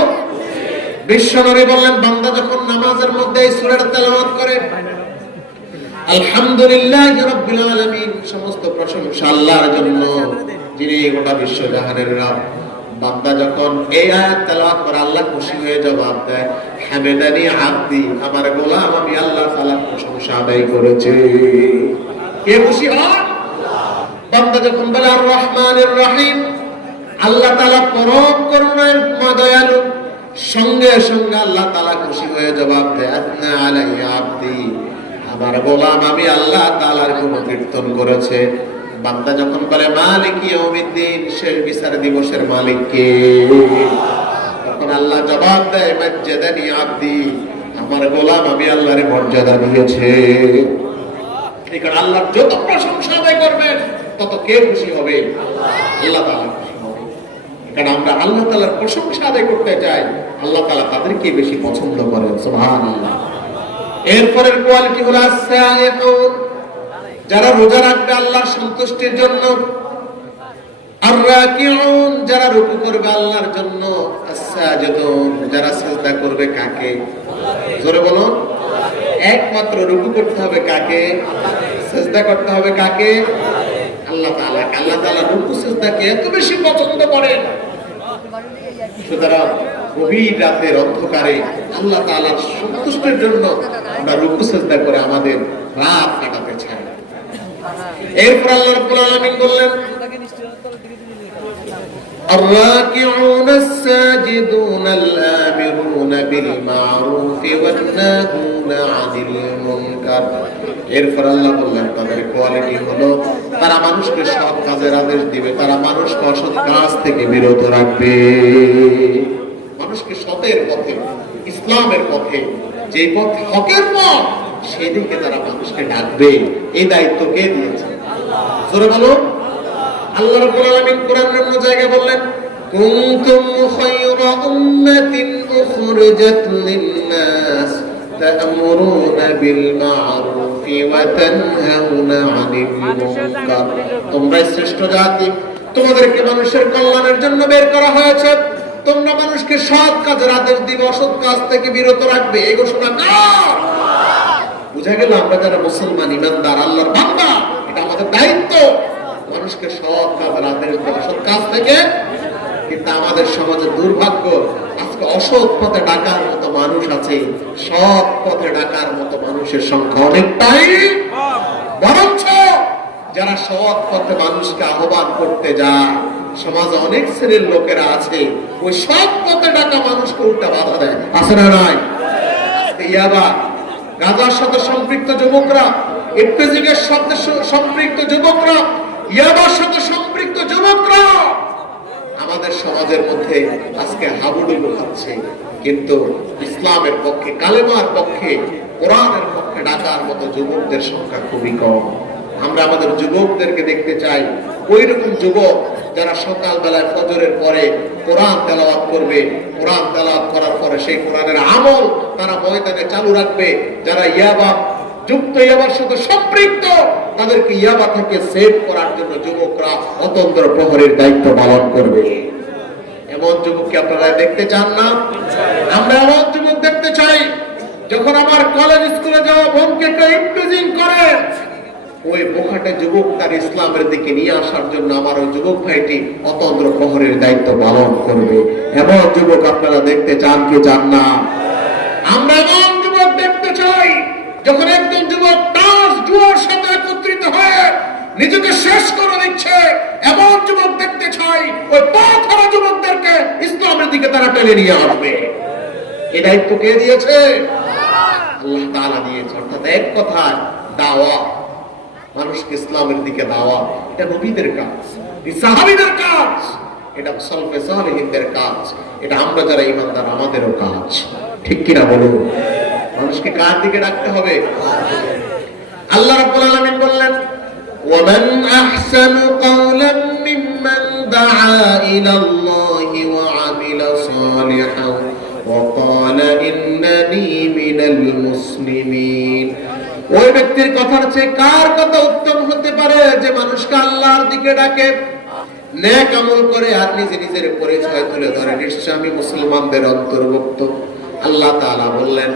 বিশ্বনবী বললেন বান্দা যখন নামাজের মধ্যে এই সূরাটা তেলাওয়াত করে আলহামদুলিল্লাহি রাব্বিল আলামিন, সমস্ত প্রশংসা আল্লাহর জন্য যিনি গোটা বিশ্ব জাহানের রব। বান্দা যখন এই আয়াত তেলাওয়াত করে আল্লাহ খুশি হয়ে জবাব দেয় হামেদানি আব্দি, আমার গোলাম আমি আল্লাহ তাআলার প্রশংসা আদায় করেছে। কে খুশি হন? বান্দা যখন বলে আর রহমানির রহিম, আল্লাহ তাআলা পরম করুণাময় দয়ালু, সঙ্গে সঙ্গে আল্লাহ তাআলা খুশি হয়ে জবাব দেয় আতনা আলাইয়া আব্দি, আমার গোলাম আমি আল্লাহ তাআলার গুণকীর্তন করেছে। বান্দা যখন বলে মালিক ইয়াউমিদ্দিন, শেষ বিচার দিবসের মালিক কে? তখন আল্লাহ জবাব দেয় মাজ্জাদানি আব্দি, আমার গোলাম আমি আল্লাহর মর্যাদা দিয়েছে। এখানে আল্লাহর যত প্রশংসা আদায় করবেন তত কে খুশি হবে? আল্লাহ তাআলা খুশি হবে। কারণ আমরা আল্লাহ তাআলার প্রশংসা আদায় করতে চাই, আল্লাহ তাআলা তাদেরকে বেশি পছন্দ করেন। সুবহানাল্লাহ। এরপরের কোয়ালিটি হলো as-সাইহুন, যারা রোজা রাখবে আল্লাহর সন্তুষ্টির জন্য। আর-রাকিউন, যারা রুকু করবে আল্লাহর জন্য। আস-সাজিদুন, যারা সিজদা করবে কাকে? জোরে বলুন। একমাত্র রুকু করতে হবে কাকে? সিজদা করতে হবে কাকে? আল্লাহ তাআলা। আল্লাহ তাআলা রুকু সিজদাকে এত বেশি পছন্দ করেন, সুতরাং গভীর রাতের অন্ধকারে আল্লাহ তাআলার সন্তুষ্টির জন্য আমরা রুকু সিজদা করে আমাদের রাত কাটাতে চাই। এরপর আল্লাহ রাব্বুল আলামিন বললেন الراكعون الساجدون الآمرون بالمعروف والناهون عن المنكر। এরপর আল্লাহ বললেন তাদের কোয়ালিটি হলো তারা মানুষকে সৎ কাজের আদেশ দিবে, তারা মানুষকে অসৎ কাজ থেকে বিরত রাখবে। মানুষকে সতের পথে, ইসলামের পথে, যে পথ হকের পথ, সেদিকে তারা মানুষকে ডাকবে। এই দায়িত্ব কে দিয়েছে? জোরে বলো। আল্লাহ রাব্বুল আলামিন কোরআনের অন্য জায়গায় বললেন কুনতুম খায়রা উম্মাতিন উখরিজাত লিন-নাস তা'মুরুনা বিল মা'রুফি ওয়া তানহাউনা 'আনিল মুনকার। তোমরা শ্রেষ্ঠ জাতি, তোমাদেরকে মানুষের কল্যাণের জন্য বের করা হয়েছে, তোমরা মানুষকে সৎ কাজের আদেশ দিবে, অসৎ কাজ থেকে বিরত রাখবে। এই ঘোষণা কার? বুঝা গেল আমরা যারা মুসলমান ইমানদার আল্লাহর বান্দা, এটা আমাদের দায়িত্ব মানুষকে সৎ কাজের আদেশ দেওয়া, সৎ কাজ থেকে। কিন্তু আমাদের সমাজে দুর্ভাগ্য, আজকে অসৎ পথে ডাকার মতো মানুষ আছে, সৎ পথে ডাকার মতো মানুষের সংখ্যা অনেকটাই। বরঞ্চ যারা সৎ পথে মানুষকে আহ্বান করতে যায়, সমাজে অনেক শ্রেণীর লোকেরা আছে ওই সৎ পথে ডাকা মানুষকে উল্টা বাধা দেয়, আছে না নাই? ইয়াবা, গাঁজার সাথে সম্পৃক্ত যুবকরা, ইফতেজিংয়ের সাথে সম্পৃক্ত যুবকরা, ইয়াবার সাথে সম্পৃক্ত যুবকরা আমাদের সমাজের মধ্যে আজকে হাবুডুবু খাচ্ছে। কিন্তু ইসলামের পক্ষে, কালেমার পক্ষে, কোরআনের পক্ষে ডাকার মতো যুবকদের সংখ্যা খুবই কম। আমরা আমাদের যুবকদেরকে দেখতে চাই ওই রকম যুবক যারা সকাল বেলায় ফজরের পরে কোরআন তেলাওয়াত করবে, কোরআন তেলাওয়াত করার পরে সেই কোরআনের আমল তারা ময়দানে চালু রাখবে। যারা ইয়াবা যুক্ত, ইয়াবার সাথে সম্পৃক্ত, তাদেরকে ইয়াবা থেকে সেভ করার জন্য যুবকরা অতন্ত্র প্রহরীর দায়িত্ব পালন করবে। এমন যুবককে আপনারা দেখতে চান না? আমরা এমন যুবক দেখতে চাই, যখন আমার কলেজ স্কুলে যাওয়া বোনকে কেউ ইফতেজিং করে, ওই বোখাটে যুবক তার ইসলামের দিকে নিয়ে আসার জন্য আমার ওই যুবক ভাইটি অতন্ত্র প্রহরীর দায়িত্ব পালন করবে। এমন যুবক আপনারা দেখতে চান কি চান না? আমরা এমন যুবক দেখতে চাই, যখন একজন যুবক তাস জুয়ার সাথে একত্রিত হয়ে নিজেকে শেষ করে দিচ্ছে, এমন যুবক দেখতে চাই ওই পথহারা যুবকদেরকে ইসলামের দিকে তারা টেনে নিয়ে আসবে। এই দায়িত্ব কে দিয়েছে? আল্লাহ তাআলা দিয়েছে। অর্থাৎ এক কথায় দাওয়া, মানুষকে ইসলামের দিকে দাওয়া, এটা নবীদের কাজ, সাহাবীদের কাজ, এটা সালফে সালেহিনদের কাজ, এটা আমরা যারা ঈমানদার আমাদেরও কাজ। ঠিক কিনা বলুন? মানুষকে কার দিকে ডাকতে হবে? আল্লাহ রাব্বুল আলামিন বললেন, ওয়ামান আহসানু কাওলাম মিম্মান দাআ ইলাল্লাহি ওয়া আমিলা সালিহান ওয়া ক্বালা ইন্নানি মিনাল মুসলিমিন। ওই ব্যক্তির কথার চেয়ে কার কথা উত্তম হতে পারে যে মানুষকে আল্লাহর দিকে ডাকে, নেক আমল করে আর নিজে নিজের পরিচয় তুলে ধরে, নিশ্চয় আমি মুসলমানদের অন্তর্ভুক্ত। আল্লাহ তাআলা বললেন,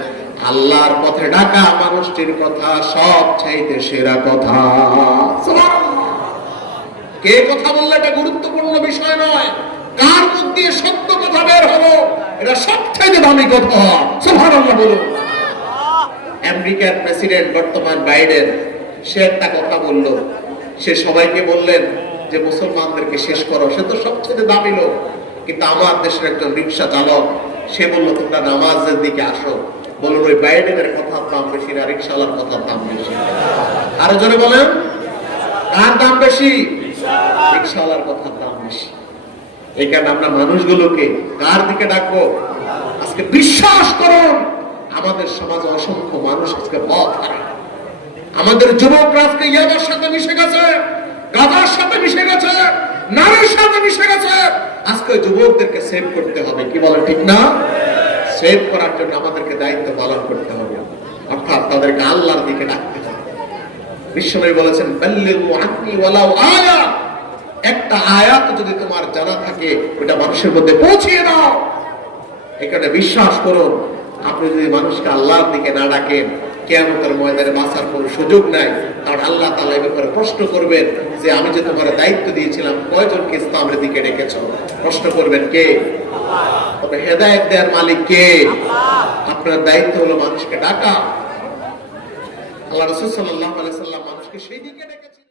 আল্লাহর পথে ডাকা মানুষটির কথা সবচাইতে সেরা কথা। কে কথা বললে এটা গুরুত্বপূর্ণ বিষয় নয়, কার মুখ দিয়ে সত্য কথা বের হলো এটা সবচাইতে দামি কথা। সুবহানাল্লাহ বলুন। আমেরিকার প্রেসিডেন্ট বর্তমান বাইডেন, সে একটা কথা বলল, সে সবাইকে বললেন যে মুসলমানদেরকে শেষ করো, সে তো সবচেয়ে দামি লোক। কিন্তু আমার দেশের একজন রিক্সা চালক, সে বললো তোমরা নামাজের দিকে আসো। বলুন, ওই বাইডেনের কথার দাম বেশি না রিক্সাওয়ালার কথার দাম বেশি? আরো জোরে বলেন, কার দাম বেশি? রিক্সাওয়ালার কথার দাম বেশি। এই কারণে আমরা মানুষগুলোকে কার দিকে ডাকবো? আজকে বিশ্বাস করুন, আমাদের সমাজে অসংখ্য মানুষ আজকে পথ হারায়। আমাদের যুবকরা আজকে ইয়াবার সাথে মিশে গেছে, গাঁজার সাথে মিশে গেছে, নারীর সাথে মিশে গেছে। আজকে যুবকদেরকে সেভ করতে হবে, কি বলে ঠিক না? সেভ করার জন্য আমাদেরকে দায়িত্ব পালন করতে হবে, অর্থাৎ তাদেরকে আল্লাহর দিকে ডাকতে হবে। বিশ্বনবী বলেছেন, বাল্লিগু আন্নী ওয়ালাউ আয়া, একটা আয়াত যদি তোমার জানা থাকে ওটা মানুষের মধ্যে পৌঁছিয়ে দাও। এখানে বিশ্বাস করুন, আপনি যদি মানুষকে আল্লাহর দিকে না ডাকেন, কিয়ামতের ময়দানে বাঁচার কোনো সুযোগ নাই। কারণ আল্লাহ তাআলা এই ব্যাপারে প্রশ্ন করবেন যে আমি যে তোমার দায়িত্ব দিয়েছিলাম কয়জনকে ইসলামের দিকে ডেকেছো? প্রশ্ন করবেন কে? তবে হেদায়েত দেওয়ার মালিক কে? আপনার দায়িত্ব হলো মানুষকে ডাকা। আল্লাহ রাসূল সাল্লাল্লাহু আলাইহি ওয়াসাল্লাম মানুষকে সেই দিকে